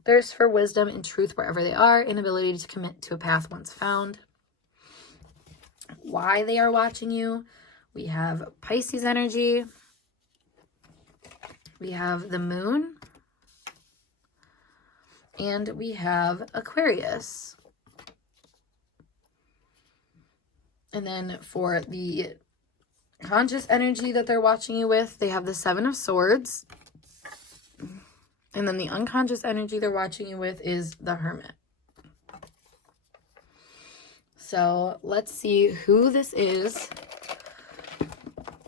thirst for wisdom and truth wherever they are, inability to commit to a path once found. Why they are watching you, we have Pisces energy, we have the moon, and we have Aquarius. And then for the conscious energy that they're watching you with, they have the 7 of Swords. And then the unconscious energy they're watching you with is the Hermit. So let's see who this is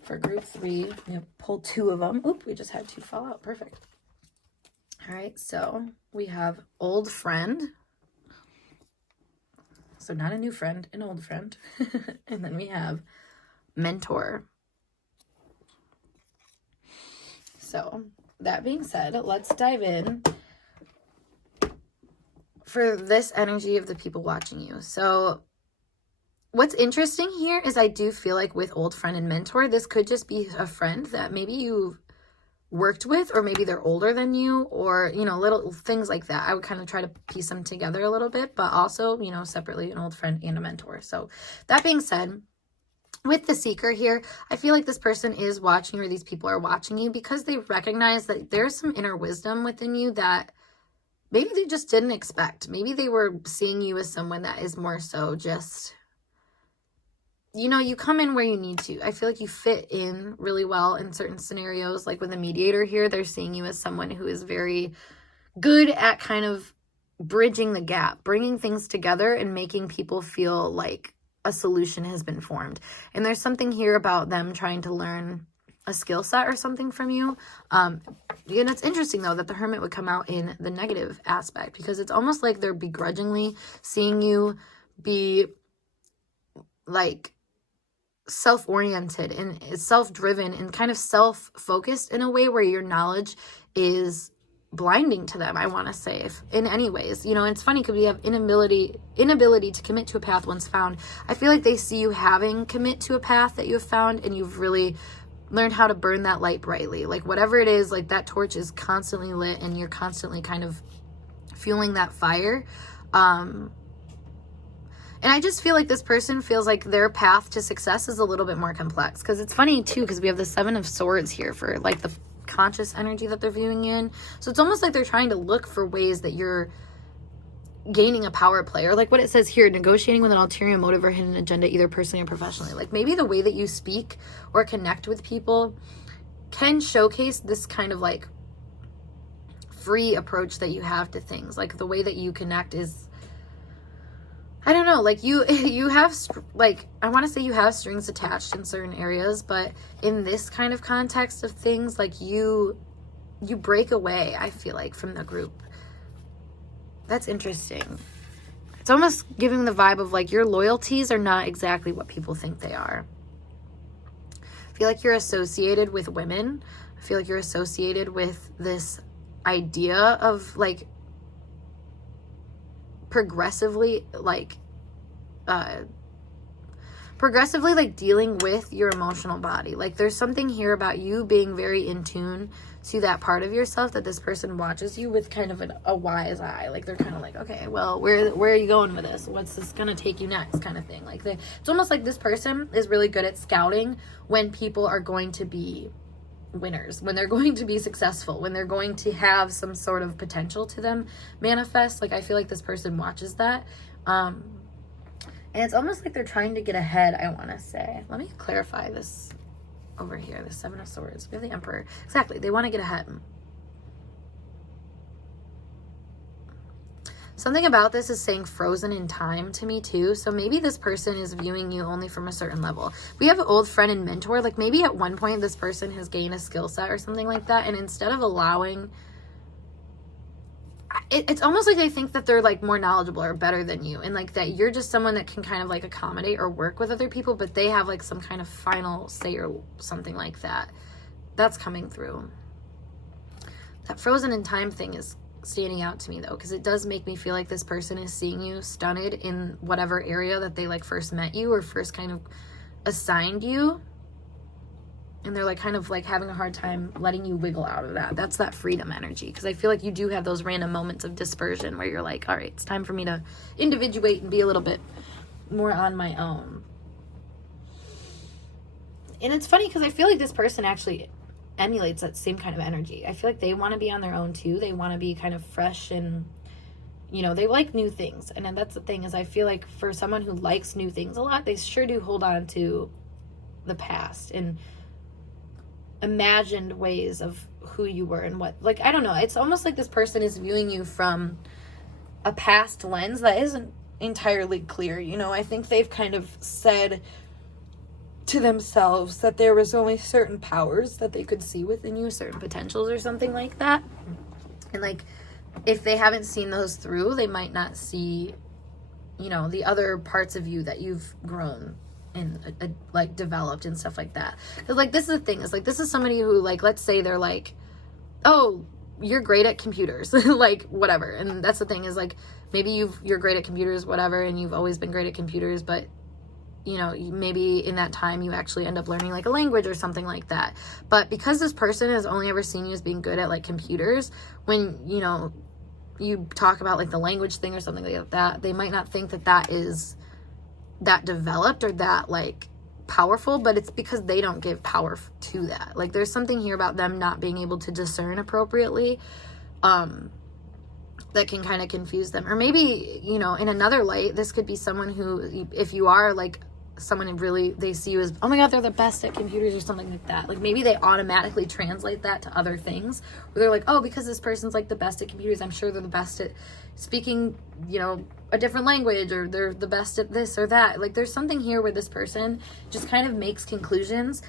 for group 3. I'm going to pull 2 of them. Oop, we just had 2 fall out. Perfect. All right, so we have old friend. So not a new friend, an old friend. And then we have mentor. So that being said, let's dive in for this energy of the people watching you. So what's interesting here is I do feel like with old friend and mentor, this could just be a friend that maybe you've worked with, or maybe they're older than you, or, you know, little things like that. I would kind of try to piece them together a little bit, but also, you know, separately an old friend and a mentor. So that being said, with the seeker here, I feel like this person is watching, or these people are watching you because they recognize that there's some inner wisdom within you that maybe they just didn't expect. Maybe they were seeing you as someone that is more so just, you know, you come in where you need to. I feel like you fit in really well in certain scenarios. Like with a mediator here, they're seeing you as someone who is very good at kind of bridging the gap, bringing things together and making people feel like a solution has been formed. And there's something here about them trying to learn a skill set or something from you. And it's interesting though that the Hermit would come out in the negative aspect, because it's almost like they're begrudgingly seeing you be like self-oriented and self-driven and kind of self-focused in a way where your knowledge is blinding to them, I want to say, if in any ways. You know, it's funny because we have inability to commit to a path once found. I feel like they see you having commit to a path that you have found, and you've really learned how to burn that light brightly. Like whatever it is, like that torch is constantly lit and you're constantly kind of fueling that fire. And I just feel like this person feels like their path to success is a little bit more complex, because it's funny too, because we have the 7 of Swords here for like the conscious energy that they're viewing you in. So it's almost like they're trying to look for ways that you're gaining a power play, or like what it says here, negotiating with an ulterior motive or hidden agenda, either personally or professionally. Like maybe the way that you speak or connect with people can showcase this kind of like free approach that you have to things. Like the way that you connect is, I don't know, like you have, like, I want to say you have strings attached in certain areas, but in this kind of context of things, like you break away, I feel like, from the group. That's interesting. It's almost giving the vibe of like your loyalties are not exactly what people think they are. I feel like you're associated with women. I feel like you're associated with this idea of like progressively like dealing with your emotional body. Like there's something here about you being very in tune to that part of yourself that this person watches you with kind of a wise eye. Like they're kind of like, okay, well, where are you going with this? What's this gonna take you next, kind of thing. Like it's almost like this person is really good at scouting when people are going to be winners, when they're going to be successful, when they're going to have some sort of potential to them manifest. Like I feel like this person watches that, and it's almost like they're trying to get ahead, I want to say. Let me clarify this over here, the Seven of Swords. We have the Emperor. Exactly, they want to get ahead. Something about this is saying frozen in time to me too. So maybe this person is viewing you only from a certain level. We have an old friend and mentor. Like maybe at one point this person has gained a skill set or something like that. And instead of allowing, it's almost like they think that they're like more knowledgeable or better than you. And like that you're just someone that can kind of like accommodate or work with other people, but they have like some kind of final say or something like that. That's coming through. That frozen in time thing is standing out to me though, because it does make me feel like this person is seeing you stunted in whatever area that they like first met you or first kind of assigned you, and they're like kind of like having a hard time letting you wiggle out of that. That's that freedom energy, because I feel like you do have those random moments of dispersion where you're like, all right, it's time for me to individuate and be a little bit more on my own. And it's funny because I feel like this person actually emulates that same kind of energy. I feel like they want to be on their own too. They want to be kind of fresh and, you know, they like new things. And then that's the thing, is I feel like for someone who likes new things a lot, they sure do hold on to the past and imagined ways of who you were and what, like, I don't know. It's almost like this person is viewing you from a past lens that isn't entirely clear. You know, I think they've kind of said to themselves that there was only certain powers that they could see within you, certain potentials or something like that. And like, if they haven't seen those through, they might not see, you know, the other parts of you that you've grown and like developed and stuff like that. Because like, this is the thing, is like, this is somebody who, like, let's say they're like, oh, you're great at computers, like whatever. And that's the thing, is like, maybe you're great at computers, whatever, and you've always been great at computers, but you know, maybe in that time you actually end up learning like a language or something like that. But because this person has only ever seen you as being good at like computers, when, you know, you talk about like the language thing or something like that, they might not think that that is that developed or that like powerful, but it's because they don't give power to that. Like there's something here about them not being able to discern appropriately, that can kind of confuse them. Or maybe, you know, in another light, this could be someone who, if you are like someone who really, they see you as, oh my God, they're the best at computers or something like that. Like maybe they automatically translate that to other things, where they're like, oh, because this person's like the best at computers, I'm sure they're the best at speaking, you know, a different language, or they're the best at this or that. Like there's something here where this person just kind of makes conclusions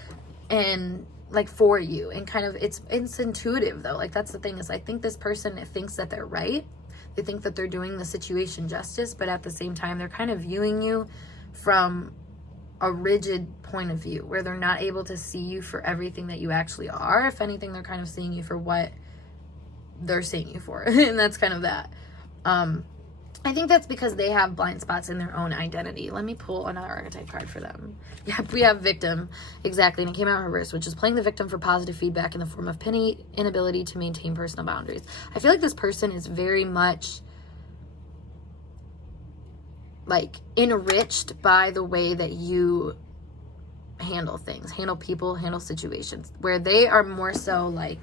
and like for you, and kind of it's intuitive though. Like that's the thing, is I think this person thinks that they're right. They think that they're doing the situation justice, but at the same time they're kind of viewing you from a rigid point of view, where they're not able to see you for everything that you actually are. If anything, they're kind of seeing you for what they're seeing you for. And that's kind of that. I think that's because they have blind spots in their own identity. Let me pull another archetype card for them. Yeah, we have victim. Exactly. And it came out reverse, which is playing the victim for positive feedback in the form of penny inability to maintain personal boundaries. I feel like this person is very much like enriched by the way that you handle things, handle people, handle situations, where they are more so like,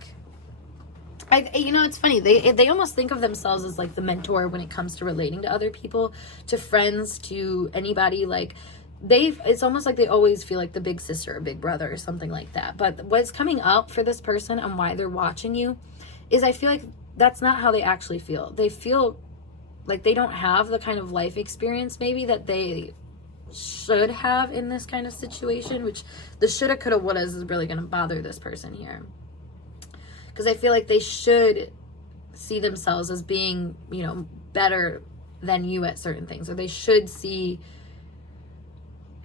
you know, it's funny. They almost think of themselves as like the mentor when it comes to relating to other people, to friends, to anybody. Like it's almost like they always feel like the big sister or big brother or something like that. But what's coming up for this person and why they're watching you is, I feel like that's not how they actually feel. They feel like they don't have the kind of life experience maybe that they should have in this kind of situation, which the shoulda, coulda, wouldas is really going to bother this person here. Because I feel like they should see themselves as being, you know, better than you at certain things, or they should see,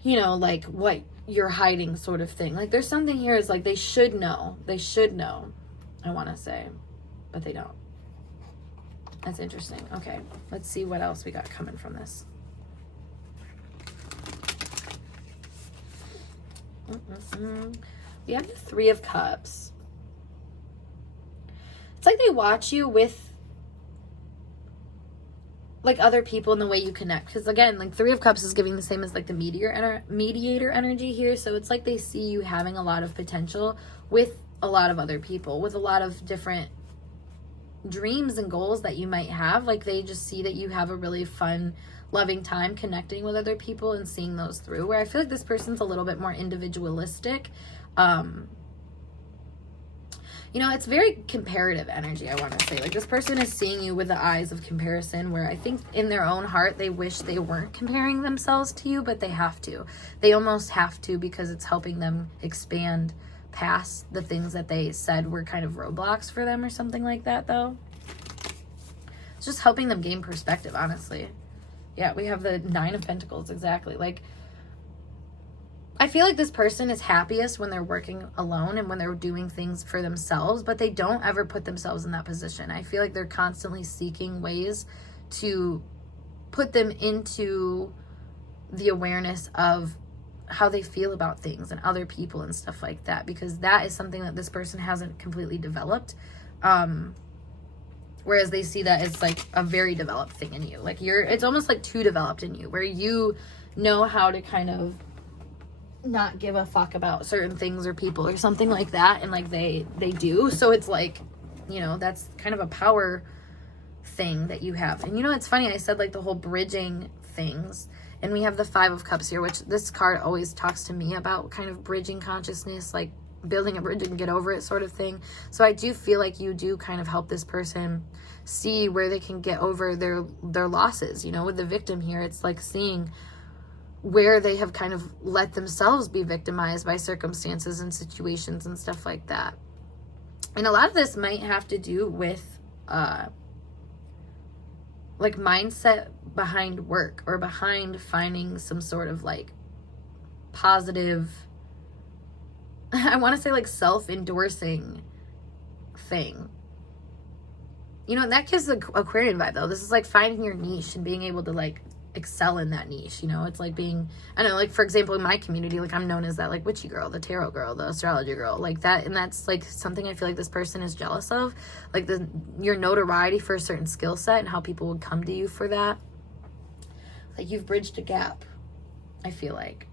you know, like what you're hiding sort of thing. Like there's something here is like they should know, I want to say, but they don't. That's interesting. Okay, let's see what else we got coming from this. We have the Three of Cups. It's like they watch you with like other people in the way you connect, because again, like Three of Cups is giving the same as like the mediator energy here. So it's like they see you having a lot of potential with a lot of other people, with a lot of different dreams and goals that you might have. Like they just see that you have a really fun, loving time connecting with other people and seeing those through, where I feel like this person's a little bit more individualistic. You know, it's very comparative energy, I want to say. Like this person is seeing you with the eyes of comparison, where I think in their own heart they wish they weren't comparing themselves to you, but they have to. They almost have to, because it's helping them expand past the things that they said were kind of roadblocks for them or something like that, though. It's just helping them gain perspective, honestly. Yeah, we have the Nine of Pentacles, exactly. Like, I feel like this person is happiest when they're working alone and when they're doing things for themselves, but they don't ever put themselves in that position. I feel like they're constantly seeking ways to put them into the awareness of how they feel about things and other people and stuff like that, because that is something that this person hasn't completely developed. Whereas they see that as like a very developed thing in you. Like it's almost like too developed in you, where you know how to kind of not give a fuck about certain things or people or something like that, and like they do. So it's like, you know, that's kind of a power thing that you have. And you know, it's funny, I said like the whole bridging things, and we have the Five of Cups here, which this card always talks to me about kind of bridging consciousness, like building a bridge and get over it sort of thing. So I do feel like you do kind of help this person see where they can get over their losses. You know, with the victim here, it's like seeing where they have kind of let themselves be victimized by circumstances and situations and stuff like that. And a lot of this might have to do with like mindset behind work, or behind finding some sort of like positive, I want to say like self-endorsing thing. You know, that gives the Aquarian vibe though. This is like finding your niche and being able to like excel in that niche. You know, it's like being, I don't know, like for example in my community, like I'm known as that like witchy girl, the tarot girl, the astrology girl, like that. And that's like something I feel like this person is jealous of, like your notoriety for a certain skill set and how people would come to you for that. Like you've bridged a gap, I feel like.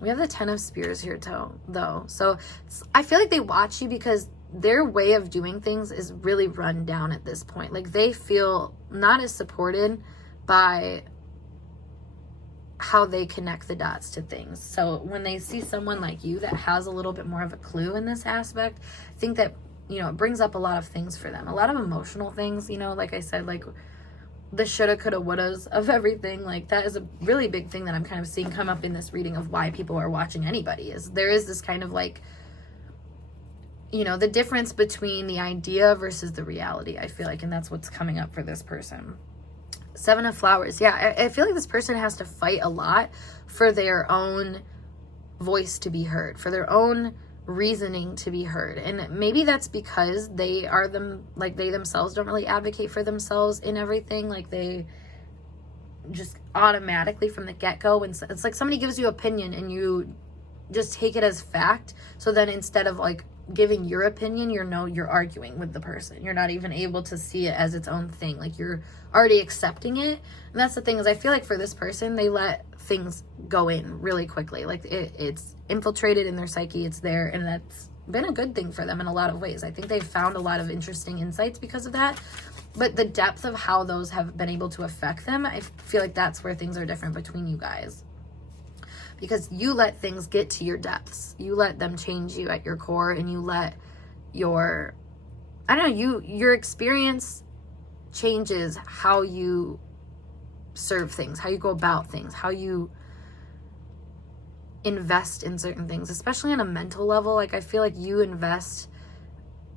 We have the Ten of Spears here though. So I feel like they watch you because their way of doing things is really run down at this point. Like they feel not as supported by how they connect the dots to things. So when they see someone like you that has a little bit more of a clue in this aspect, I think that, you know, it brings up a lot of things for them, a lot of emotional things, you know, like I said, like the shoulda, coulda, wouldas of everything. Like that is a really big thing that I'm kind of seeing come up in this reading of why people are watching anybody, is there is this kind of like, you know, the difference between the idea versus the reality, I feel like, and that's what's coming up for this person. Seven of Flowers. Yeah, I feel like this person has to fight a lot for their own voice to be heard, for their own reasoning to be heard. And maybe that's because they themselves don't really advocate for themselves in everything. Like they just automatically from the get-go, when it's like somebody gives you opinion and you just take it as fact. So then instead of like giving your opinion, you're arguing with the person. You're not even able to see it as its own thing. Like you're already accepting it. And that's the thing, is I feel like for this person, they let things go in really quickly. Like it's infiltrated in their psyche, it's there, and that's been a good thing for them in a lot of ways. I think they've found a lot of interesting insights because of that. But the depth of how those have been able to affect them, I feel like that's where things are different between you guys. Because you let things get to your depths. You let them change you at your core, and you let your experience changes how you serve things, how you go about things, how you invest in certain things, especially on a mental level. Like, I feel like you invest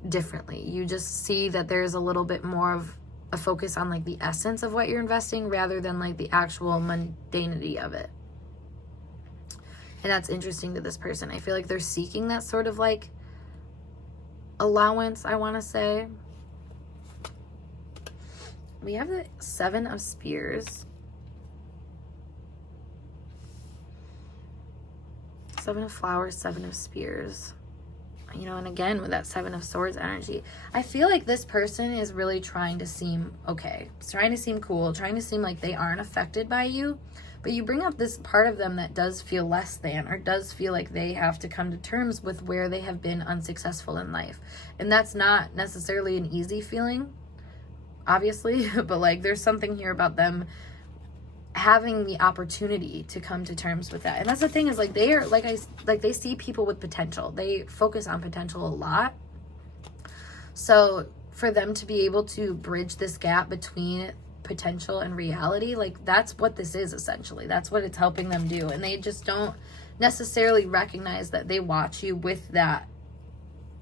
differently. You just see that there's a little bit more of a focus on like the essence of what you're investing rather than like the actual mundanity of it. And that's interesting to this person. I feel like they're seeking that sort of like allowance, I want to say. We have the 7 of Spears. 7 of Flowers, 7 of Spears. You know, and again, with that 7 of Swords energy, I feel like this person is really trying to seem okay. It's trying to seem cool, trying to seem like they aren't affected by you. But you bring up this part of them that does feel less than, or does feel like they have to come to terms with where they have been unsuccessful in life. And that's not necessarily an easy feeling, obviously, but like there's something here about them having the opportunity to come to terms with that. And that's the thing, is like they are like they see people with potential. They focus on potential a lot. So for them to be able to bridge this gap between potential and reality, like that's what this is essentially. That's what it's helping them do. And they just don't necessarily recognize that they watch you with that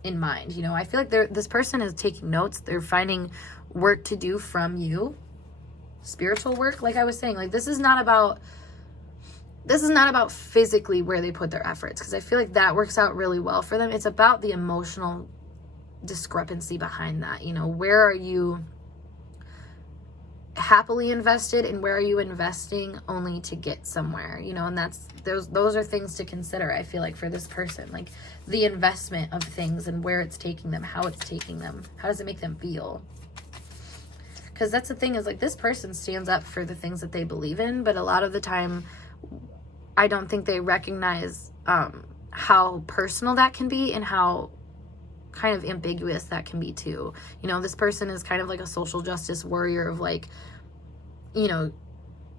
in mind. You know, I feel like this person is taking notes. They're finding work to do from you. Spiritual work, like I was saying, like this is not about physically where they put their efforts, because I feel like that works out really well for them. It's about the emotional discrepancy behind that. You know, where are you happily invested and where are you investing only to get somewhere? You know, and that's those are things to consider, I feel like, for this person. Like the investment of things and where it's taking them, how it's taking them, how does it make them feel? Because that's the thing, is like this person stands up for the things that they believe in, but a lot of the time I don't think they recognize how personal that can be and how kind of ambiguous that can be too. You know, this person is kind of like a social justice warrior of like, you know,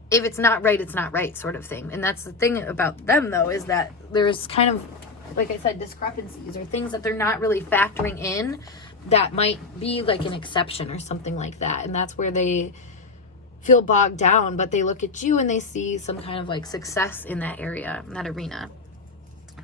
if it's not right, it's not right sort of thing. And that's the thing about them though, is that there's kind of, like I said, discrepancies or things that they're not really factoring in that might be like an exception or something like that. And that's where they feel bogged down, but they look at you and they see some kind of like success in that area, in that arena.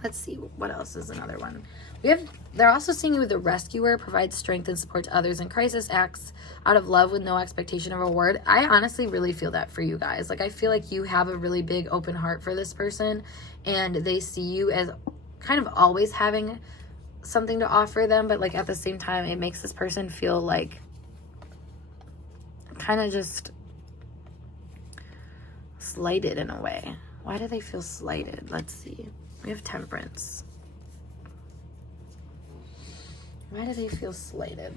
Let's see, what else is another one? They're also seeing you with the rescuer, provides strength and support to others in crisis, acts out of love with no expectation of reward. I honestly really feel that for you guys. Like I feel like you have a really big open heart for this person, and they see you as kind of always having something to offer them, but like at the same time it makes this person feel like kind of just slighted in a way. Why do they feel slighted? Let's see. We have Temperance. Why do they feel slighted?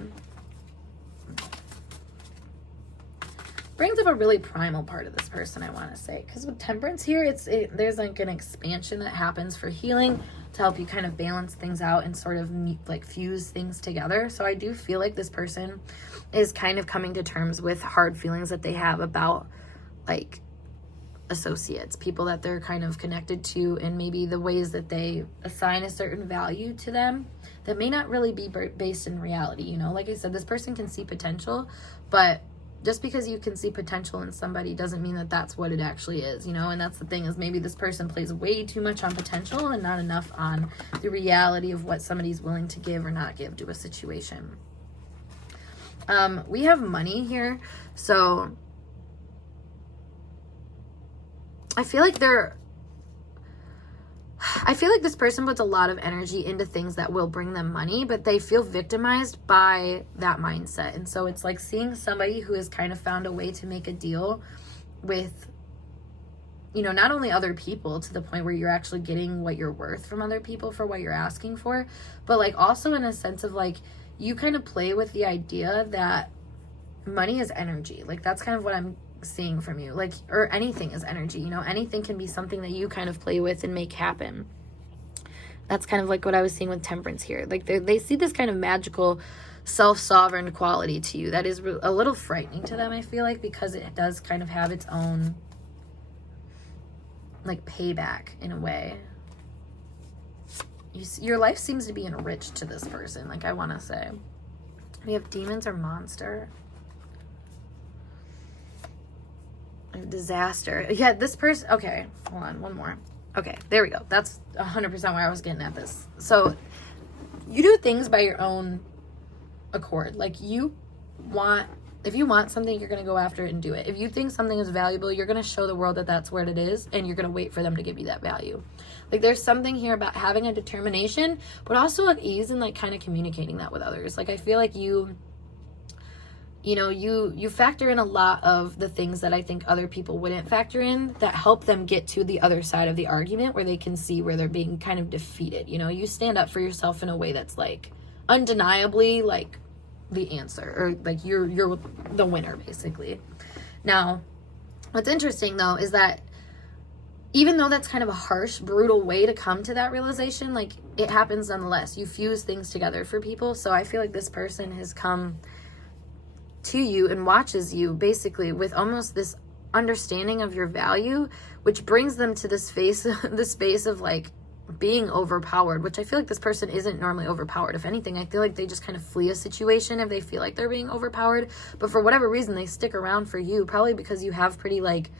Brings up a really primal part of this person, I want to say, because with Temperance here, there's like an expansion that happens for healing to help you kind of balance things out and sort of like fuse things together. So I do feel like this person is kind of coming to terms with hard feelings that they have about like associates, people that they're kind of connected to, and maybe the ways that they assign a certain value to them that may not really be based in reality. You know, like I said, this person can see potential, but just because you can see potential in somebody doesn't mean that that's what it actually is, you know? And that's the thing, is maybe this person plays way too much on potential and not enough on the reality of what somebody's willing to give or not give to a situation. We have money here. So I feel like this person puts a lot of energy into things that will bring them money, but they feel victimized by that mindset. And so it's like seeing somebody who has kind of found a way to make a deal with, you know, not only other people to the point where you're actually getting what you're worth from other people for what you're asking for, but like also in a sense of like, you kind of play with the idea that money is energy. Like that's kind of what I'm seeing from you, like, or anything is energy, you know, anything can be something that you kind of play with and make happen. That's kind of like what I was seeing with Temperance here. Like they see this kind of magical self-sovereign quality to you that is a little frightening to them, I feel like, because it does kind of have its own like payback in a way. Your life seems to be enriched to this person, like I want to say. We have Demons or Monster. Disaster. Yeah, this person, okay, hold on, one more. Okay, there we go. That's 100% where I was getting at this. So you do things by your own accord. Like, if you want something, you're going to go after it and do it. If you think something is valuable, you're going to show the world that that's what it is, and you're going to wait for them to give you that value. Like, there's something here about having a determination, but also an ease in, like, kind of communicating that with others. Like, I feel like you factor in a lot of the things that I think other people wouldn't factor in that help them get to the other side of the argument where they can see where they're being kind of defeated. You stand up for yourself in a way that's, like, undeniably, like, the answer, or like you're the winner, basically. Now, what's interesting though is that even though that's kind of a harsh, brutal way to come to that realization, like, it happens nonetheless. You fuse things together for people. So I feel like this person has come to you and watches you basically with almost this understanding of your value, which brings them to this space of, like, being overpowered, which I feel like this person isn't normally overpowered. If anything, I feel like they just kind of flee a situation if they feel like they're being overpowered. But for whatever reason, they stick around for you, probably because you have pretty like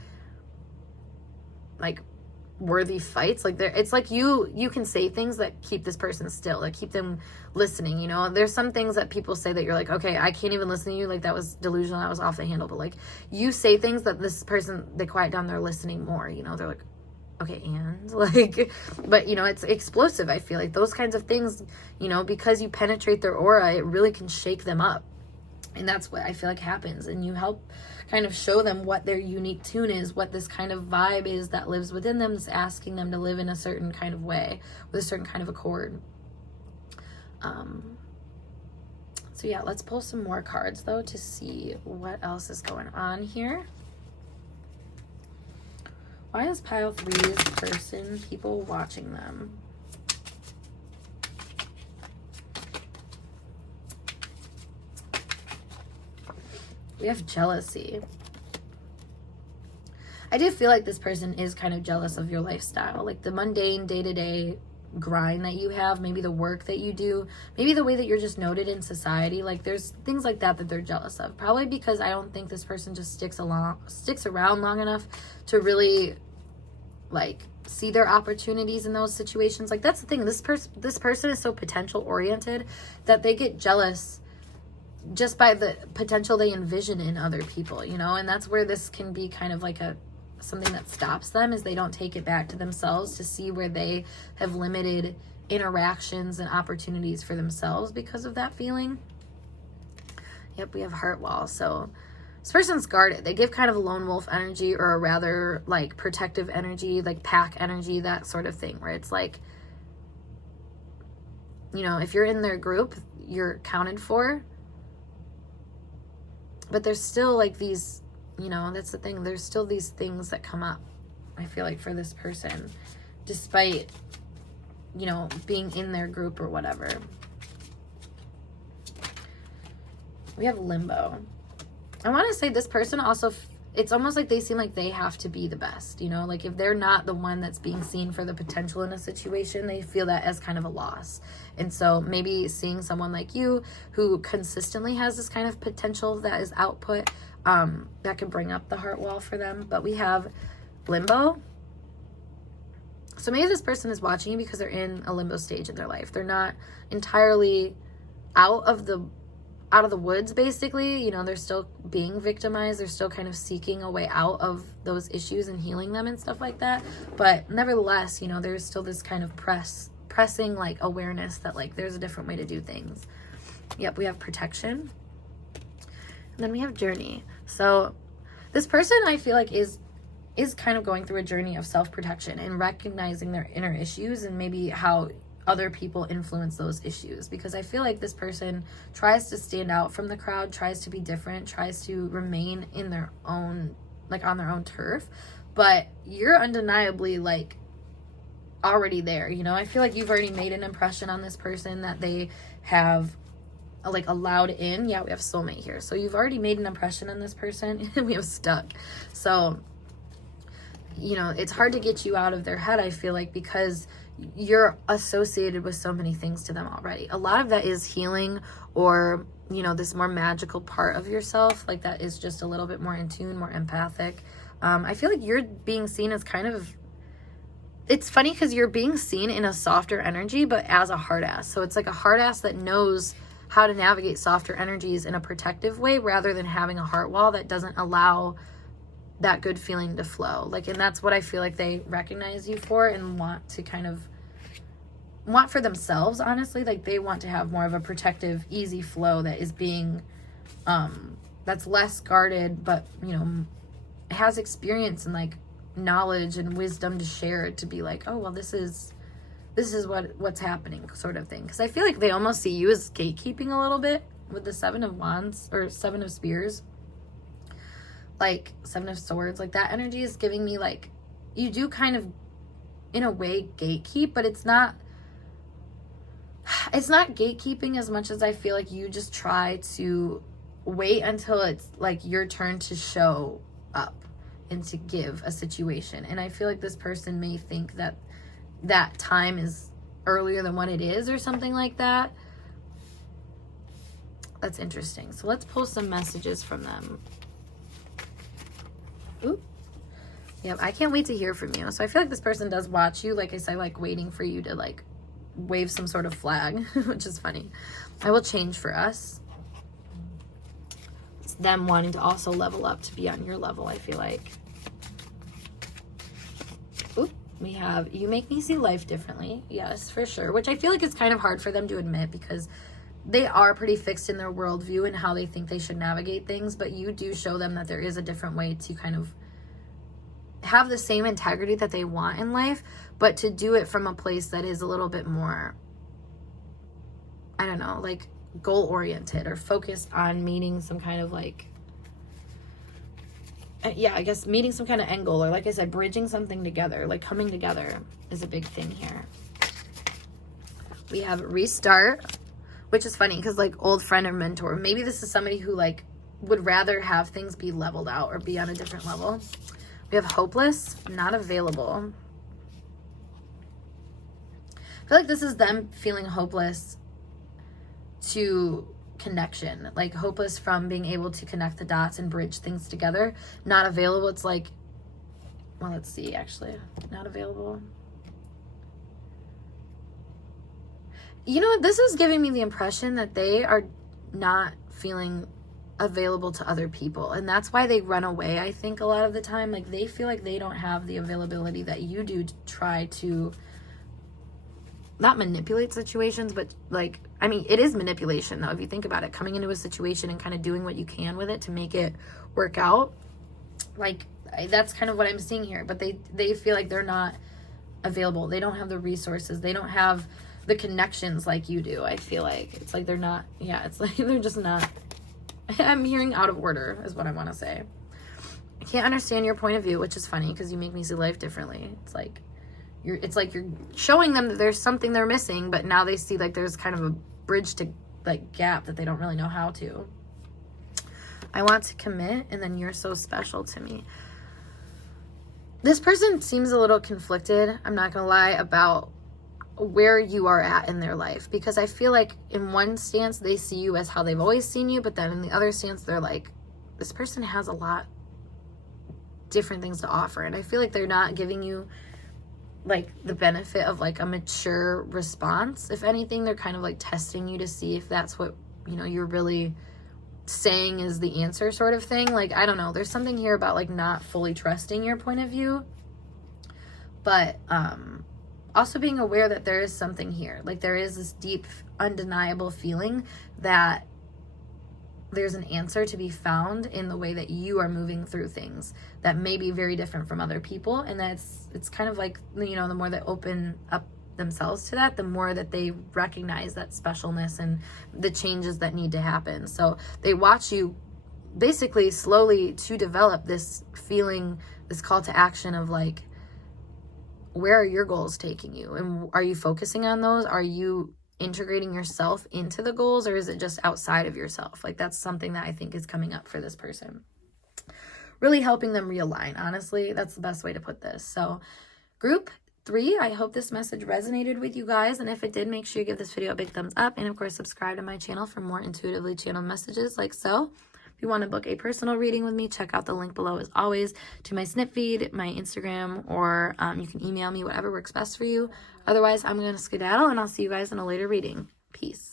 worthy fights. Like, it's like you can say things that keep this person still, that keep them listening. There's some things that people say that you're like, okay, I can't even listen to you, like, that was delusional, that was off the handle. But, like, you say things that this person, they quiet down, they're listening more. They're like, okay, and, like, but, it's explosive. I feel like those kinds of things, because you penetrate their aura, it really can shake them up. And that's what I feel like happens. And you help kind of show them what their unique tune is, what this kind of vibe is that lives within them, that's asking them to live in a certain kind of way, with a certain kind of accord. So yeah, let's pull some more cards, though, to see what else is going on here. Why is pile 3's person people watching them? We have jealousy. I do feel like this person is kind of jealous of your lifestyle, like the mundane day-to-day grind that you have, maybe the work that you do, maybe the way that you're just noted in society. Like, there's things like that they're jealous of, probably because I don't think this person just sticks around long enough to really, like, see their opportunities in those situations. Like, that's the thing, this person is so potential oriented that they get jealous just by the potential they envision in other people, and that's where this can be kind of like something that stops them, is they don't take it back to themselves to see where they have limited interactions and opportunities for themselves because of that feeling. Yep, we have heart wall. So this person's guarded. They give kind of a lone wolf energy, or a rather, like, protective energy, like pack energy, that sort of thing, where it's like, if you're in their group, you're counted for. But there's still, like, these, that's the thing. There's still these things that come up, I feel like, for this person, despite, being in their group or whatever. We have limbo. I want to say this person also, it's almost like they seem like they have to be the best, like, if they're not the one that's being seen for the potential in a situation, they feel that as kind of a loss. And so maybe seeing someone like you who consistently has this kind of potential that is output, that can bring up the heart wall for them. But we have limbo. So maybe this person is watching you because they're in a limbo stage in their life. They're not entirely out of the woods, basically. They're still being victimized. They're still kind of seeking a way out of those issues and healing them and stuff like that. But nevertheless, there's still this kind of pressing, like, awareness that, like, there's a different way to do things. Yep, we have protection. And then we have journey. So this person, I feel like, is kind of going through a journey of self-protection and recognizing their inner issues and maybe how other people influence those issues, because I feel like this person tries to stand out from the crowd, tries to be different, tries to remain in their own, like, on their own turf, but you're undeniably, like, already there. I feel like you've already made an impression on this person that they have, like, allowed in. Yeah, we have soulmate here, so you've already made an impression on this person. And we have stuck. So it's hard to get you out of their head, I feel like, because you're associated with so many things to them already. A lot of that is healing, or, you know, this more magical part of yourself, like that is just a little bit more in tune, more empathic. I feel like you're being seen as kind of, it's funny because you're being seen in a softer energy, but as a hard ass. So it's like a hard ass that knows how to navigate softer energies in a protective way, rather than having a heart wall that doesn't allow that good feeling to flow. Like, and that's what I feel like they recognize you for and want to kind of want for themselves, honestly. Like, they want to have more of a protective, easy flow that is being, that's less guarded, but, you know, has experience and like knowledge and wisdom to share, to be like, oh, well, this is what's happening, sort of thing. Because I feel like they almost see you as gatekeeping a little bit with the 7 of Wands, or 7 of Spears, like 7 of Swords. Like, that energy is giving me like, you do kind of in a way gatekeep, but it's not gatekeeping as much as I feel like you just try to wait until it's like your turn to show up and to give a situation. And I feel like this person may think that that time is earlier than what it is, or something like that. That's interesting. So let's pull some messages from them. Ooh. Yep, I can't wait to hear from you. So I feel like this person does watch you. Like I said, like waiting for you to like wave some sort of flag, which is funny. I will change for us. It's them wanting to also level up to be on your level, I feel like. Oop, we have, you make me see life differently. Yes, for sure. Which I feel like it's kind of hard for them to admit, because they are pretty fixed in their worldview and how they think they should navigate things. But you do show them that there is a different way to kind of have the same integrity that they want in life, but to do it from a place that is a little bit more, I don't know, like goal oriented, or focused on meeting some kind of like, yeah, I guess meeting some kind of end goal, or like I said, bridging something together, like coming together is a big thing here. We have restart, which is funny because like old friend or mentor, maybe this is somebody who like would rather have things be leveled out or be on a different level. We have hopeless, not available. I feel like this is them feeling hopeless to connection, like hopeless from being able to connect the dots and bridge things together. Not available, it's like, well, let's see, actually, not available. You know what, this is giving me the impression that they are not feeling available to other people, and that's why they run away. I think a lot of the time, like they feel like they don't have the availability that you do to try to not manipulate situations, but like, I mean, it is manipulation though, if you think about it, coming into a situation and kind of doing what you can with it to make it work out. Like, that's kind of what I'm seeing here. But they feel like they're not available, they don't have the resources, they don't have the connections like you do. I feel like it's like they're not, yeah, it's like they're just not, I'm hearing out of order is what I want to say. I can't understand your point of view, which is funny because you make me see life differently. It's like you're showing them that there's something they're missing, but now they see like there's kind of a bridge to like gap that they don't really know how to. I want to commit, and then you're so special to me. This person seems a little conflicted, I'm not gonna lie, about where you are at in their life, because I feel like in one stance they see you as how they've always seen you, but then in the other stance they're like, this person has a lot different things to offer, and I feel like they're not giving you like the benefit of like a mature response. If anything, they're kind of like testing you to see if that's what, you know, you're really saying is the answer, sort of thing. Like, I don't know, there's something here about like not fully trusting your point of view, but also being aware that there is something here. Like, there is this deep, undeniable feeling that there's an answer to be found in the way that you are moving through things that may be very different from other people. And that's, it's kind of like, you know, the more they open up themselves to that, the more that they recognize that specialness and the changes that need to happen. So they watch you basically slowly to develop this feeling, this call to action of like, where are your goals taking you? And are you focusing on those? Are you integrating yourself into the goals, or is it just outside of yourself? Like, that's something that I think is coming up for this person. Really helping them realign, honestly. That's the best way to put this. So, group, 3. I hope this message resonated with you guys, and if it did, make sure you give this video a big thumbs up, and of course subscribe to my channel for more intuitively channeled messages like so. If you want to book a personal reading with me, check out the link below as always to my snip feed, my Instagram, or you can email me, whatever works best for you. Otherwise, I'm going to skedaddle, and I'll see you guys in a later reading. Peace.